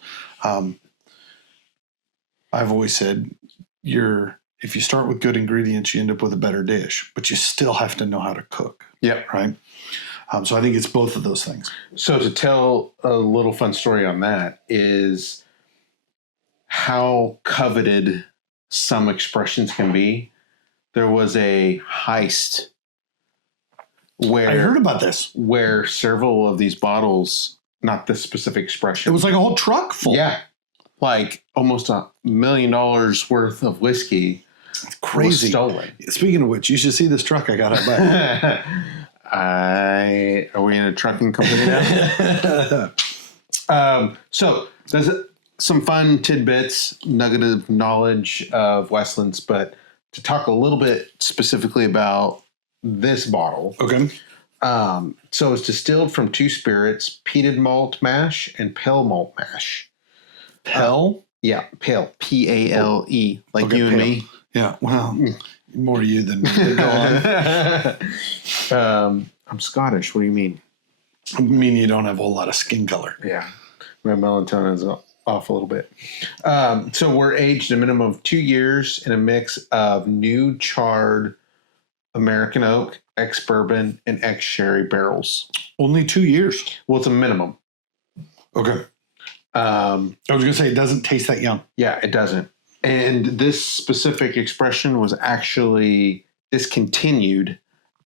I've always said if you start with good ingredients, you end up with a better dish, but you still have to know how to cook. Yep. Right. So I think it's both of those things. So to tell a little fun story on that is how coveted some expressions can be. There was a heist where I heard about this, where several of these bottles, not this specific expression. It was like a whole truck full. Yeah. Like almost $1 million worth of whiskey. It's crazy. Was stolen. Speaking of which, you should see this truck I got out back. Are we in a trucking company now? So there's some fun tidbits, nugget of knowledge of Westlands, but to talk a little bit specifically about this bottle. Okay. So it's distilled from 2 spirits, peated malt mash and pale malt mash. Pale? Yeah, pale. P-A-L-E, like Okay, you and pale. me. Yeah, well, more you than me. Go on. I'm Scottish. What do you mean? I mean, you don't have a whole lot of skin color. Yeah. My melatonin is off a little bit. So we're aged a minimum of 2 years in a mix of new charred American oak, ex-bourbon, and ex-sherry barrels. Only 2 years. Well, it's a minimum. Okay. I was going to say, it doesn't taste that young. Yeah, it doesn't. And this specific expression was actually discontinued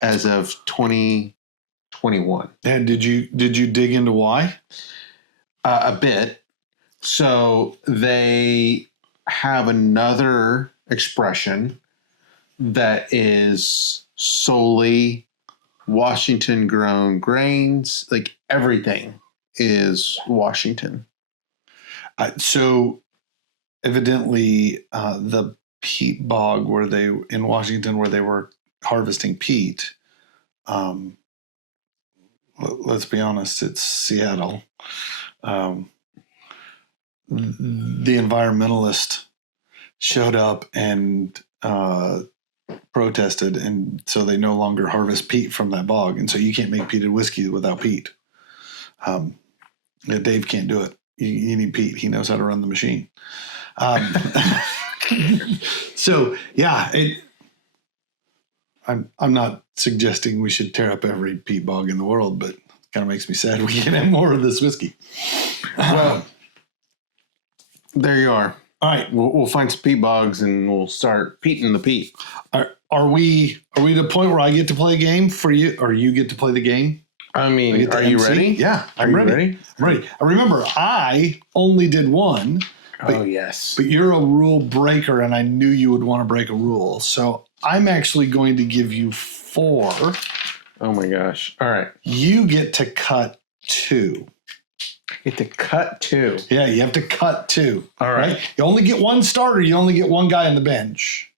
as of 2021. And did you dig into why? A bit. So they have another expression that is solely Washington grown grains. Like everything is Washington. So evidently the peat bog in Washington where they were harvesting peat, let's be honest, it's Seattle. The environmentalist showed up and protested, and so they no longer harvest peat from that bog, and so you can't make peated whiskey without peat. Dave can't do it. You need Pete. He knows how to run the machine. So yeah, I'm not suggesting we should tear up every peat bog in the world, but it kind of makes me sad we can't have more of this whiskey. Well, there you are. All right, We'll find some peat bogs and we'll start peating the peat. Are we to the point where I get to play a game for you, or you get to play the game? I mean, are you ready? Yeah, I'm ready. I'm ready. Remember, I only did one. Oh, yes. But you're a rule breaker, and I knew you would want to break a rule. So I'm actually going to give you 4. Oh, my gosh. All right. You get to cut 2. Get to cut 2. Yeah, you have to cut 2. All right. You only get 1 starter. You only get 1 guy on the bench.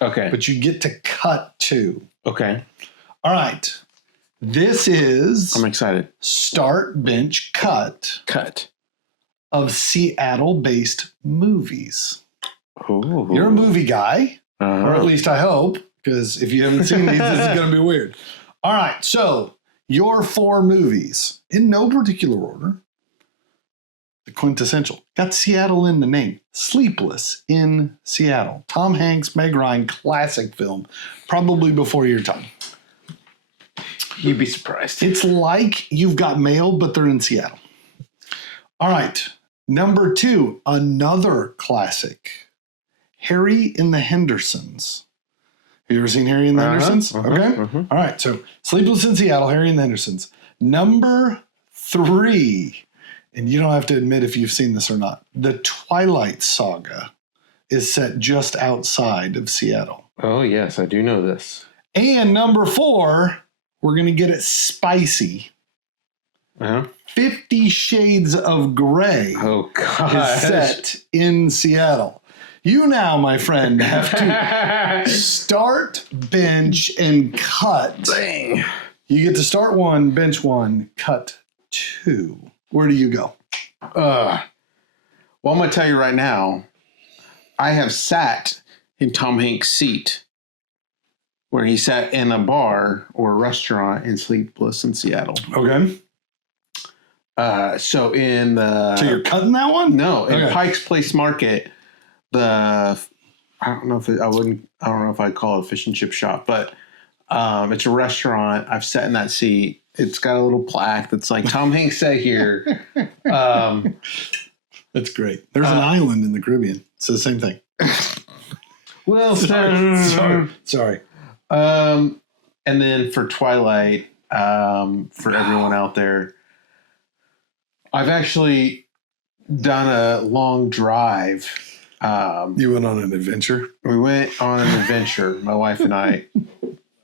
Okay. But you get to cut 2. Okay. All right. This is... I'm excited. Start, bench, cut. Cut. Of Seattle-based movies. Ooh. You're a movie guy, Uh-huh. or at least I hope, because if you haven't seen these, this is going to be weird. All right, so your 4 movies, in no particular order, the quintessential, got Seattle in the name. Sleepless in Seattle. Tom Hanks, Meg Ryan, classic film, probably before your time. You'd be surprised. It's like You've Got Mail, but they're in Seattle. All right. Number 2, another classic, Harry and the Hendersons. Have you ever seen Harry and the Hendersons? Okay. All right. So Sleepless in Seattle, Harry and the Hendersons. Number 3, and you don't have to admit if you've seen this or not, the Twilight Saga is set just outside of Seattle. Oh, yes. I do know this. And number 4, we're going to get it spicy. Uh-huh. 50 Shades of Grey is set in Seattle. You now, my friend, have to start, bench, and cut. Dang. You get to start 1, bench 1, cut 2. Where do you go? Well, I'm going to tell you right now, I have sat in Tom Hanks' seat where he sat in a bar or a restaurant in Sleepless in Seattle. Okay. So you're cutting that one? No, in Pike's Place Market, I don't know if I'd call it a fish and chip shop, but it's a restaurant. I've sat in that seat. It's got a little plaque that's like Tom Hanks sat here. That's great. There's an island in the Caribbean. It's the same thing. Well, sorry. And then for Twilight, for everyone out there, I've actually done a long drive. You went on an adventure? We went on an adventure, my wife and I.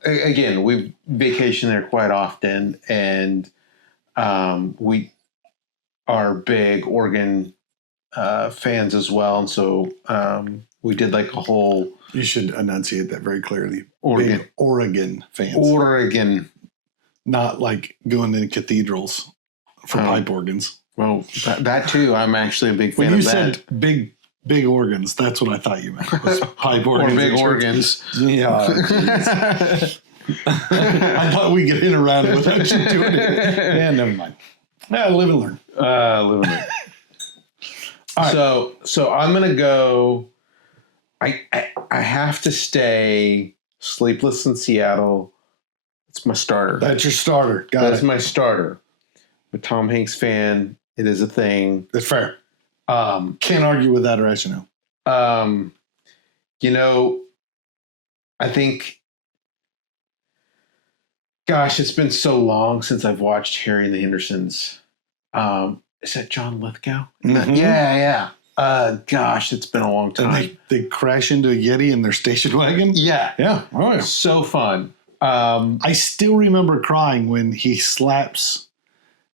Again, we vacation there quite often, and we are big Oregon fans as well. And so We did like a whole. You should enunciate that very clearly. Oregon. Big Oregon fans. Oregon. Not like going to cathedrals for pipe organs. Well, that too. I'm actually a big fan when you of that. said big organs, that's what I thought you meant. Was pipe organs. Or big organs. Yeah. I thought we could hit around it without you doing it. Yeah, never mind. Yeah, live and learn. Live and learn. All right. So I'm gonna go. I have to stay Sleepless in Seattle. It's my starter. That's your starter. That's my starter. I'm a Tom Hanks fan. It is a thing. That's fair. Can't argue with that rationale. You know, I think, gosh, it's been so long since I've watched Harry and the Hendersons. Is that John Lithgow? Mm-hmm. Yeah. Gosh, it's been a long time. And they crash into a Yeti in their station wagon? Yeah. Oh, yeah. So fun. I still remember crying when he slaps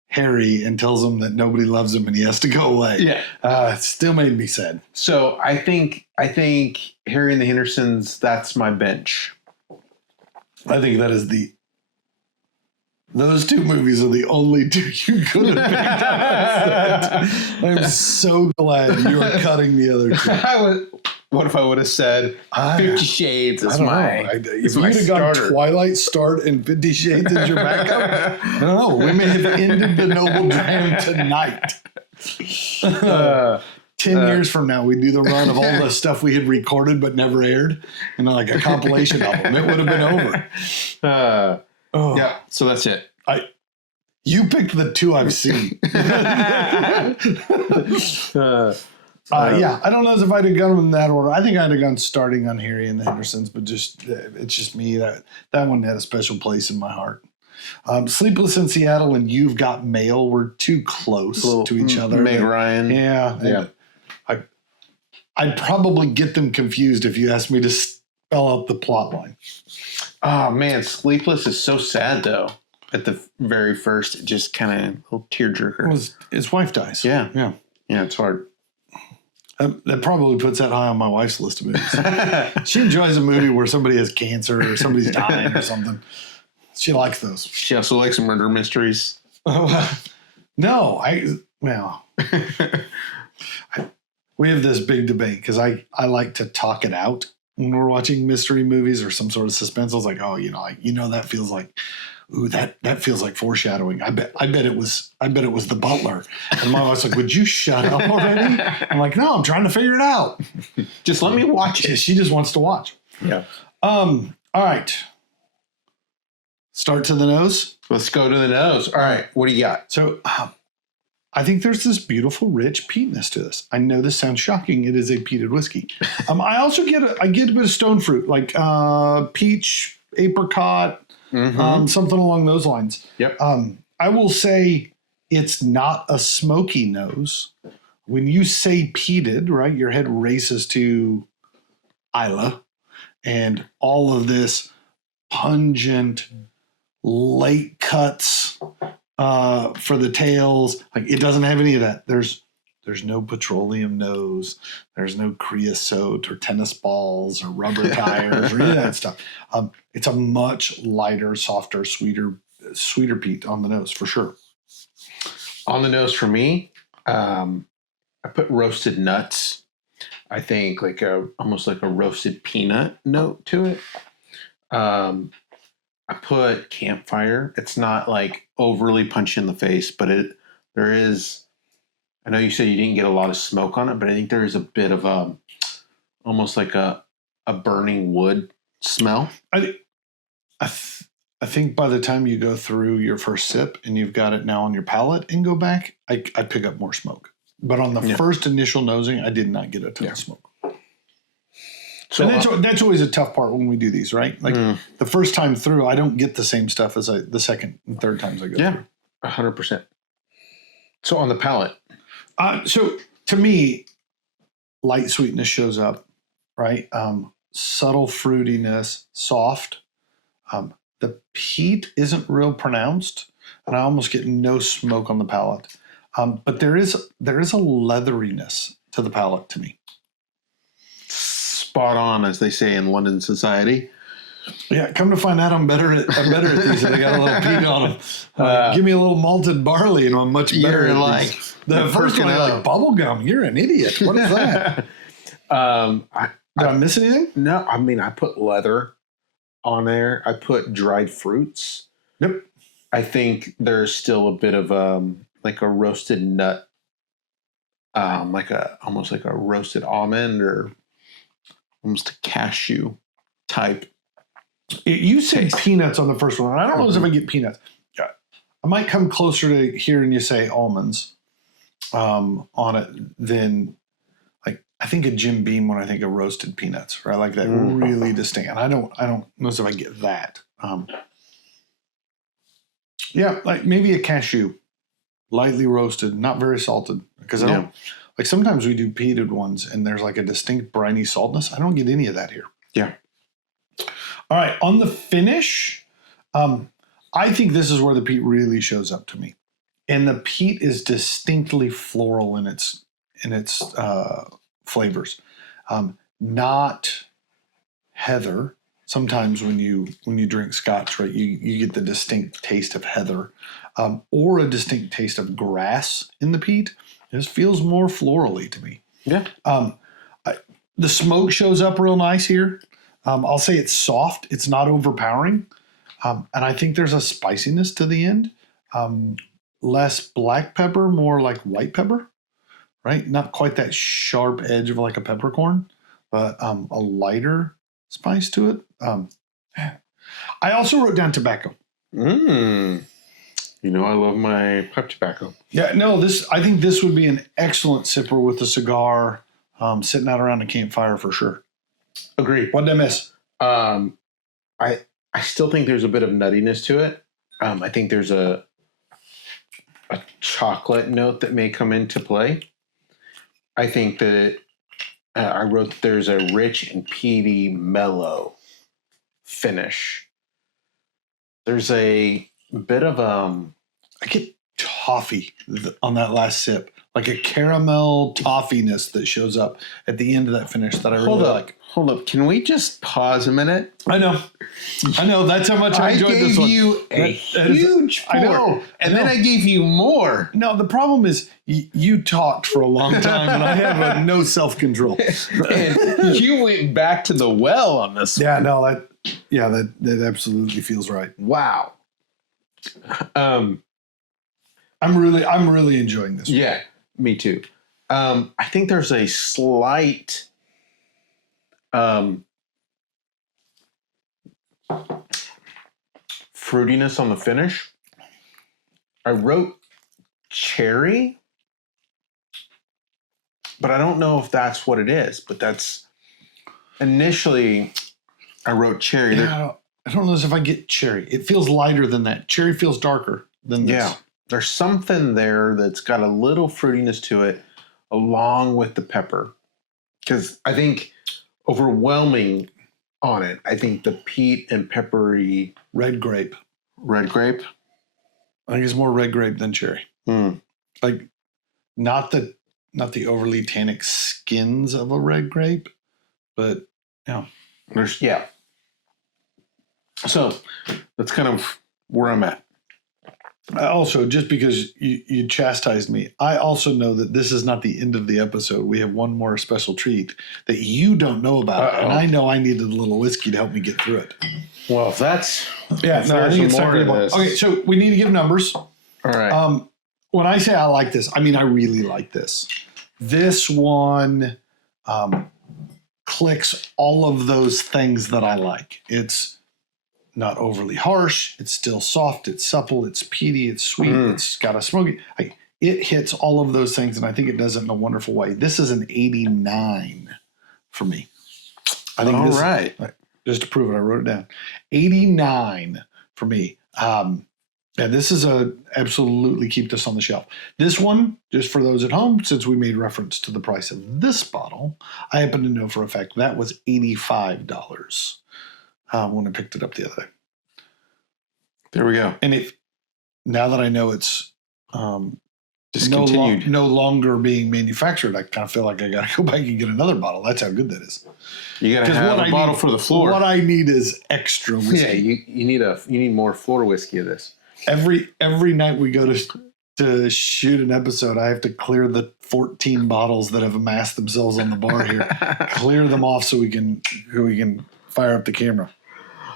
Harry and tells him that nobody loves him and he has to go away. Yeah. It still made me sad. So I think Harry and the Hendersons, that's my bench. I think that is those two movies are the only two you could have picked up. I'm so glad you are cutting the other two. What if I would have said 50 Shades is my If you'd have gone Twilight, Start, and 50 Shades as your backup, I don't know. We may have ended the Noble Dram tonight. 10 years from now, we do the run of all the stuff we had recorded but never aired, and like a compilation album. It would have been over. Yeah, so that's it. You picked the two I've seen. Yeah, I don't know if I'd have gone in that order. I think I'd have gone starting on Harry and the Hendersons, but it's just me. That one had a special place in my heart. Sleepless in Seattle and You've Got Mail were too close to each other. Meg Ryan. Yeah. I'd probably get them confused if you asked me to spell out the plot line. Oh, man. Sleepless is so sad, though. At the very first, it just kind of a little tearjerker. His wife dies. Yeah. Yeah. Yeah, it's hard. That probably puts that high on my wife's list of movies. She enjoys a movie where somebody has cancer or somebody's dying or something. She likes those. She also likes murder mysteries. No, we have this big debate because I like to talk it out when we're watching mystery movies or some sort of suspense. I was like, that feels like, ooh, that feels like foreshadowing. I bet it was the butler. And my wife's like, would you shut up already? I'm like, no, I'm trying to figure it out. Just let me watch it. She just wants to watch. Yeah. All right. Start to the nose. Let's go to the nose. All right. What do you got? So I think there's this beautiful, rich peatness to this. I know this sounds shocking. It is a peated whiskey. I also get a bit of stone fruit, like peach, apricot, something along those lines. Yep. I will say it's not a smoky nose. When you say peated, right, your head races to Isla and all of this pungent, late cuts for the tails. Like, it doesn't have any of that. There's no petroleum nose. There's no creosote or tennis balls or rubber tires or any of that stuff. It's a much lighter, softer, sweeter peat on the nose for sure. On the nose for me, I put roasted nuts. I think almost like a roasted peanut note to it. I put campfire. It's not like overly punchy in the face, but there is. I know you said you didn't get a lot of smoke on it, but I think there is a bit of almost like a burning wood smell. I think by the time you go through your first sip and you've got it now on your palate and go back, I pick up more smoke. But on the first initial nosing, I did not get a ton of smoke. So and that's always a tough part when we do these, right? Like the first time through, I don't get the same stuff as the second and third times I go through. 100%. So on the palate. So to me, light sweetness shows up, right? Subtle fruitiness, soft. The peat isn't real pronounced, and I almost get no smoke on the palate. But there is a leatheriness to the palate to me. spot on, as they say in London society. Yeah, come to find out, I'm better at these. They got a little peat on them. Give me a little malted barley, and I'm much better at these. The first one, like bubble gum. You're an idiot. What is that? Did I miss anything? No, I mean, I put leather on there. I put dried fruits. Yep. I think there's still a bit of like a roasted nut, almost like a roasted almond or almost a cashew type. You said peanuts on the first one. I don't know if I get peanuts. I might come closer to hearing you say almonds on it than like I think a Jim Beam when I think of roasted peanuts. Right, like that really distinct. And I don't know if I get that. Yeah, like maybe a cashew, lightly roasted, not very salted. Because I don't like sometimes we do peated ones and there's like a distinct briny saltness. I don't get any of that here. Yeah. All right, on the finish, I think this is where the peat really shows up to me, and the peat is distinctly floral in its flavors, not heather. Sometimes when you drink Scotch, right, you get the distinct taste of heather, or a distinct taste of grass in the peat. This feels more florally to me. Yeah. The smoke shows up real nice here. I'll say it's soft. It's not overpowering. And I think there's a spiciness to the end. Less black pepper, more like white pepper, right? Not quite that sharp edge of like a peppercorn, but a lighter spice to it. I also wrote down tobacco. You know, I love my pipe tobacco. Yeah, no, I think this would be an excellent sipper with a cigar, sitting out around a campfire for sure. Agreed. What did I miss? I still think there's a bit of nuttiness to it. I think there's a chocolate note that may come into play. I think that I wrote that there's a rich and peaty, mellow finish. There's a bit of I get toffee on that last sip, like a caramel toffiness that shows up at the end of that finish that I really like. Hold up. Can we just pause a minute? I know. That's how much I enjoyed this one. I gave you a huge pour, and then I gave you more. No, the problem is you talked for a long time, and I have no self-control. And you went back to the well on this one. That absolutely feels right. Wow. I'm really enjoying this one. Yeah, me too. I think there's a slight fruitiness on the finish. I wrote cherry, but I don't know if that's what it is. But that's initially I wrote cherry. Yeah, I don't know if I get cherry. It feels lighter than that. Cherry feels darker than this. Yeah, there's something there that's got a little fruitiness to it, along with the pepper. Because I think overwhelming on it, I think the peat and peppery red grape. Red grape? I think it's more red grape than cherry. Like not the overly tannic skins of a red grape, but So that's kind of where I'm at. Also, just because you chastised me, I also know that this is not the end of the episode. We have one more special treat that you don't know about. And I know I needed a little whiskey to help me get through it. Well, if that's... Yeah, no, I think it's time to this. Okay, so we need to give numbers. All right. When I say I like this, I mean I really like this. This one clicks all of those things that I like. It's not overly harsh. It's still soft. It's supple. It's peaty. It's sweet. It's got a smoky. It hits all of those things, and I think it does it in a wonderful way. This is an 89 for me. I think all right. Just to prove it, I wrote it down. 89 for me. This is absolutely keep this on the shelf. This one, just for those at home, since we made reference to the price of this bottle, I happen to know for a fact that was $85 when I picked it up the other day. There we go. And now that I know it's Discontinued. no longer being manufactured. I kind of feel like I got to go back and get another bottle. That's how good that is. You got to have a bottle for the floor. What I need is extra whiskey. Yeah, you need more floor whiskey of this. Every night we go to shoot an episode, I have to clear the 14 bottles that have amassed themselves on the bar here. Clear them off so we can fire up the camera.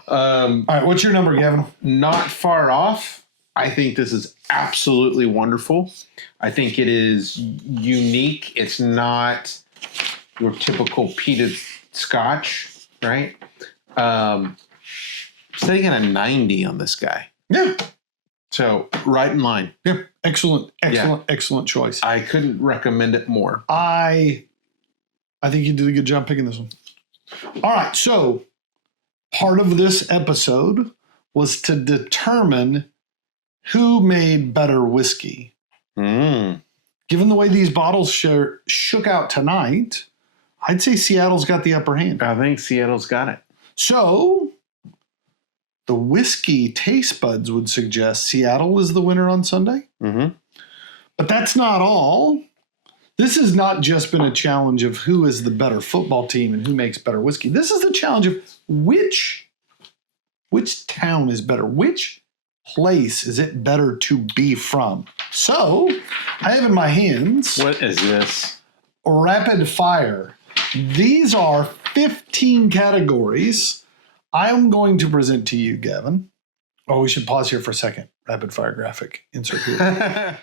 All right, what's your number, Gavin? Not far off. I think this is absolutely wonderful. I think it is unique. It's not your typical peated Scotch, right? Sitting at a 90 on this guy. Yeah. So right in line. Yeah. Excellent choice. I couldn't recommend it more. I think you did a good job picking this one. All right. So part of this episode was to determine who made better whiskey. Given the way these bottles shook out tonight, I'd say Seattle's got the upper hand. I think Seattle's got it. So the whiskey taste buds would suggest Seattle is the winner on Sunday. Mm-hmm. But that's not all. This has not just been a challenge of who is the better football team and who makes better whiskey. This is the challenge of which town is better. Which place is it better to be from? So I have in my hands. What is this? Rapid fire. These are 15 categories I'm going to present to you, Gavin. Oh, we should pause here for a second. Rapid fire graphic. Insert here.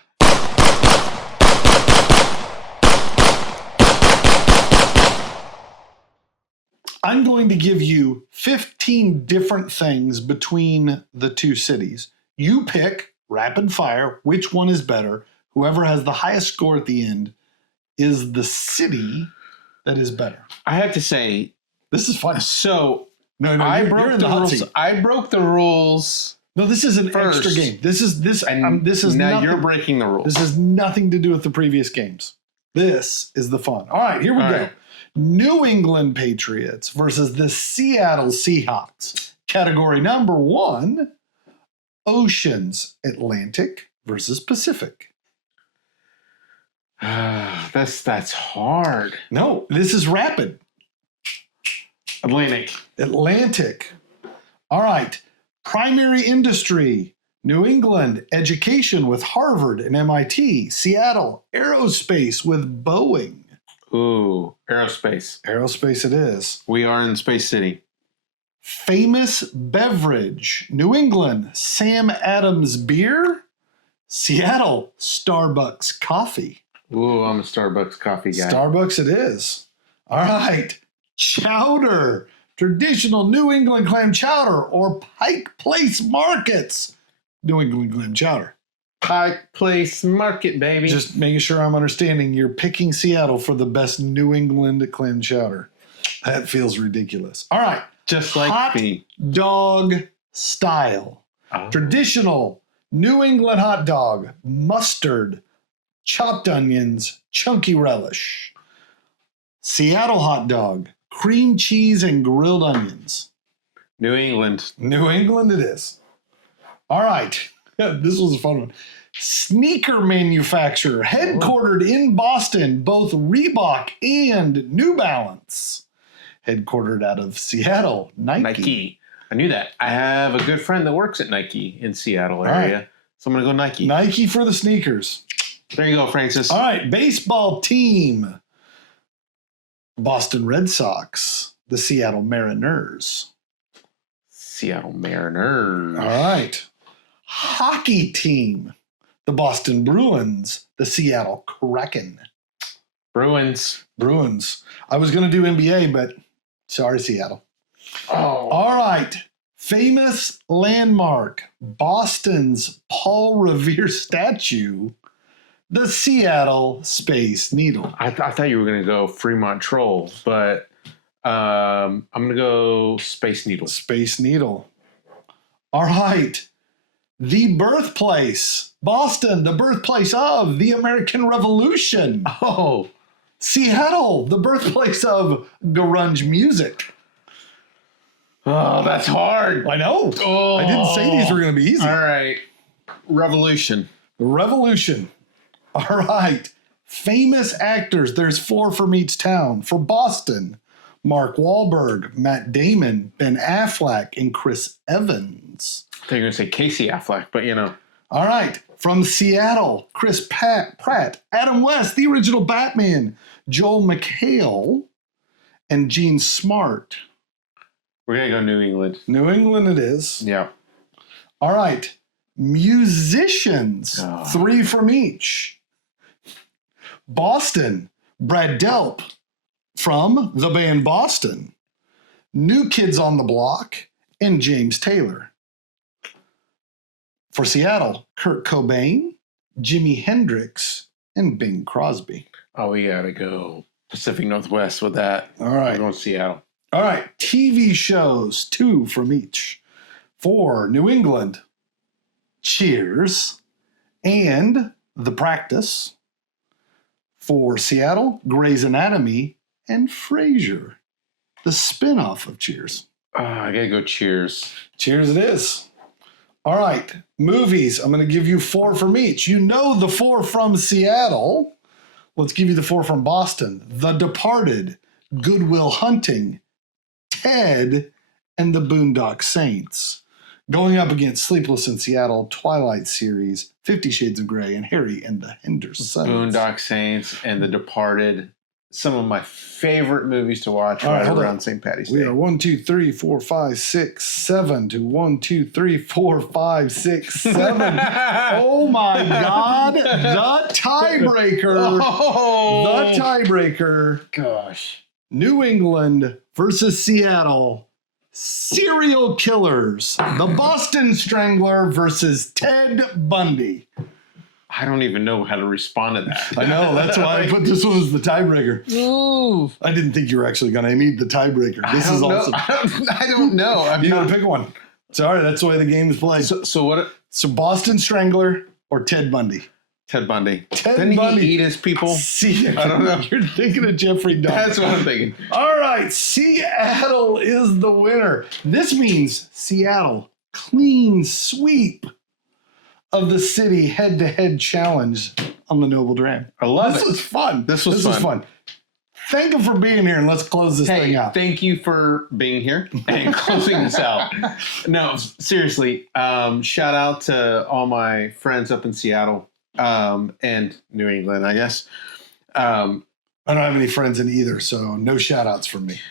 I'm going to give you 15 different things between the two cities. You pick, rapid fire, which one is better. Whoever has the highest score at the end is the city that is better. I have to say, this is fun. So no, I you're broke in the rules. hot seat. I broke the rules. No, this is an first. extra game. This is now nothing, you're breaking the rules. This has nothing to do with the previous games. This is the fun. All right, here we go. Right. New England Patriots versus the Seattle Seahawks. Category number 1, oceans, Atlantic versus Pacific. That's hard. No, this is rapid. Atlantic. All right. Primary industry, New England. Education with Harvard and MIT. Seattle. Aerospace with Boeing. Ooh, aerospace. Aerospace it is. We are in Space City. Famous beverage, New England. Sam Adams beer. Seattle. Starbucks coffee. Ooh, I'm a Starbucks coffee guy. Starbucks it is. All right. Chowder. Traditional New England clam chowder or Pike Place Markets. New England clam chowder. Pike Place Market, baby. Just making sure I'm understanding. You're picking Seattle for the best New England clam chowder. That feels ridiculous. All right. Just like hot me. Dog style. Oh. Traditional New England hot dog. Mustard. Chopped onions. Chunky relish. Seattle hot dog. Cream cheese and grilled onions. New England. New England it is. All right. This was a fun one. Sneaker manufacturer headquartered in Boston, both Reebok and New Balance. Headquartered out of Seattle, Nike. I knew that. I have a good friend that works at Nike in Seattle area. Right. So I'm going to go Nike. Nike for the sneakers. There you go, Francis. All right. Baseball team. Boston Red Sox. The Seattle Mariners. Seattle Mariners. All right. Hockey team. The Boston Bruins. The Seattle Kraken. Bruins. I was going to do NBA, but sorry, Seattle. Oh. All right. Famous landmark. Boston's Paul Revere statue. The Seattle Space Needle. I thought you were going to go Fremont Troll, but I'm going to go Space Needle. Space Needle. All right. The birthplace. Boston, the birthplace of the American Revolution. Oh. Seattle, the birthplace of grunge music. Oh, that's hard. I know. Oh. I didn't say these were going to be easy. All right. Revolution. Revolution. All right. Famous actors. There's 4 from each town. For Boston, Mark Wahlberg, Matt Damon, Ben Affleck, and Chris Evans. I thought you were going to say Casey Affleck, but you know. All right. From Seattle, Chris Pratt, Adam West, the original Batman, Joel McHale, and Gene Smart. We're going to go New England. New England it is. Yeah. All right. Musicians. 3 from each. Boston, Brad Delp from the band Boston. New Kids on the Block, and James Taylor. For Seattle, Kurt Cobain, Jimi Hendrix, and Bing Crosby. Oh, we got to go Pacific Northwest with that. All right. We're going to Seattle. All right. TV shows, 2 from each. For New England, Cheers and The Practice. For Seattle, Grey's Anatomy and Frasier, the spinoff of Cheers. I got to go Cheers. Cheers it is. All right. Movies, I'm going to give you 4 from each. You know the 4 from Seattle. Let's give you the 4 from Boston. The Departed, Good Will Hunting, Ted, and The Boondock Saints. Going up against Sleepless in Seattle, Twilight series, 50 Shades of Grey, and Harry and the Hendersons. Boondock Saints and The Departed. Some of my favorite movies to watch around St. Patty's Day. We are 1, 2, 3, 4, 5, 6, 7 to 1, 2, 3, 4, 5, 6, 7. Oh my God. The tiebreaker. Oh. The tiebreaker. Gosh. New England versus Seattle. Serial killers. The Boston Strangler versus Ted Bundy. I don't even know how to respond to that. I know. That's why I put this one as the tiebreaker. Ooh. I didn't think you were actually going to need the tiebreaker. This is awesome. I don't know. You got to pick one. Sorry, that's the way the game is played. So what? So Boston Strangler or Ted Bundy? Ted Bundy. Didn't he eat his people? See, I don't know. You're thinking of Jeffrey Dahmer. That's what I'm thinking. All right, Seattle is the winner. This means Seattle clean sweep of the city head-to-head challenge on the Noble Dram. I love it. This was fun. This was fun. Thank you for being here, and let's close this thing out. Thank you for being here and closing this out. No, seriously, shout out to all my friends up in Seattle and New England, I guess. I don't have any friends in either, so no shout-outs from me.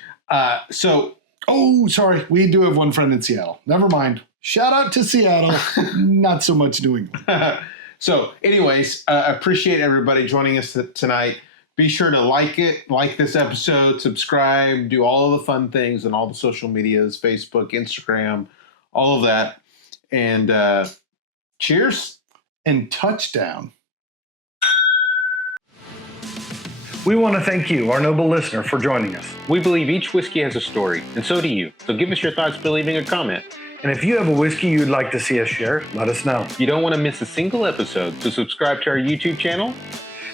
Oh, sorry. We do have one friend in Seattle. Never mind. Shout out to Seattle. Not so much New England. So anyways, appreciate everybody joining us tonight. Be sure to like this episode, subscribe, do all of the fun things on all the social medias, Facebook, Instagram, all of that. And cheers and touchdown. We want to thank you, our noble listener, for joining us. We believe each whiskey has a story, and so do you. So give us your thoughts by leaving a comment. And if you have a whiskey you'd like to see us share, let us know. You don't want to miss a single episode, so subscribe to our YouTube channel.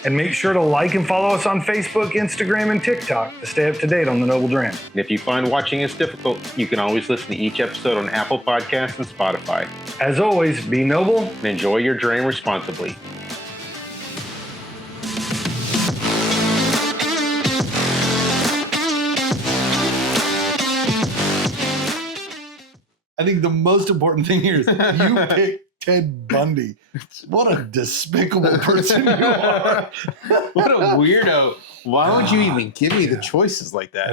And make sure to like and follow us on Facebook, Instagram, and TikTok to stay up to date on the Noble Dram. And if you find watching us difficult, you can always listen to each episode on Apple Podcasts and Spotify. As always, be noble and enjoy your dram responsibly. I think the most important thing here is you picked Ted Bundy. What a despicable person you are. What a weirdo. Why would you even give me the choices like that?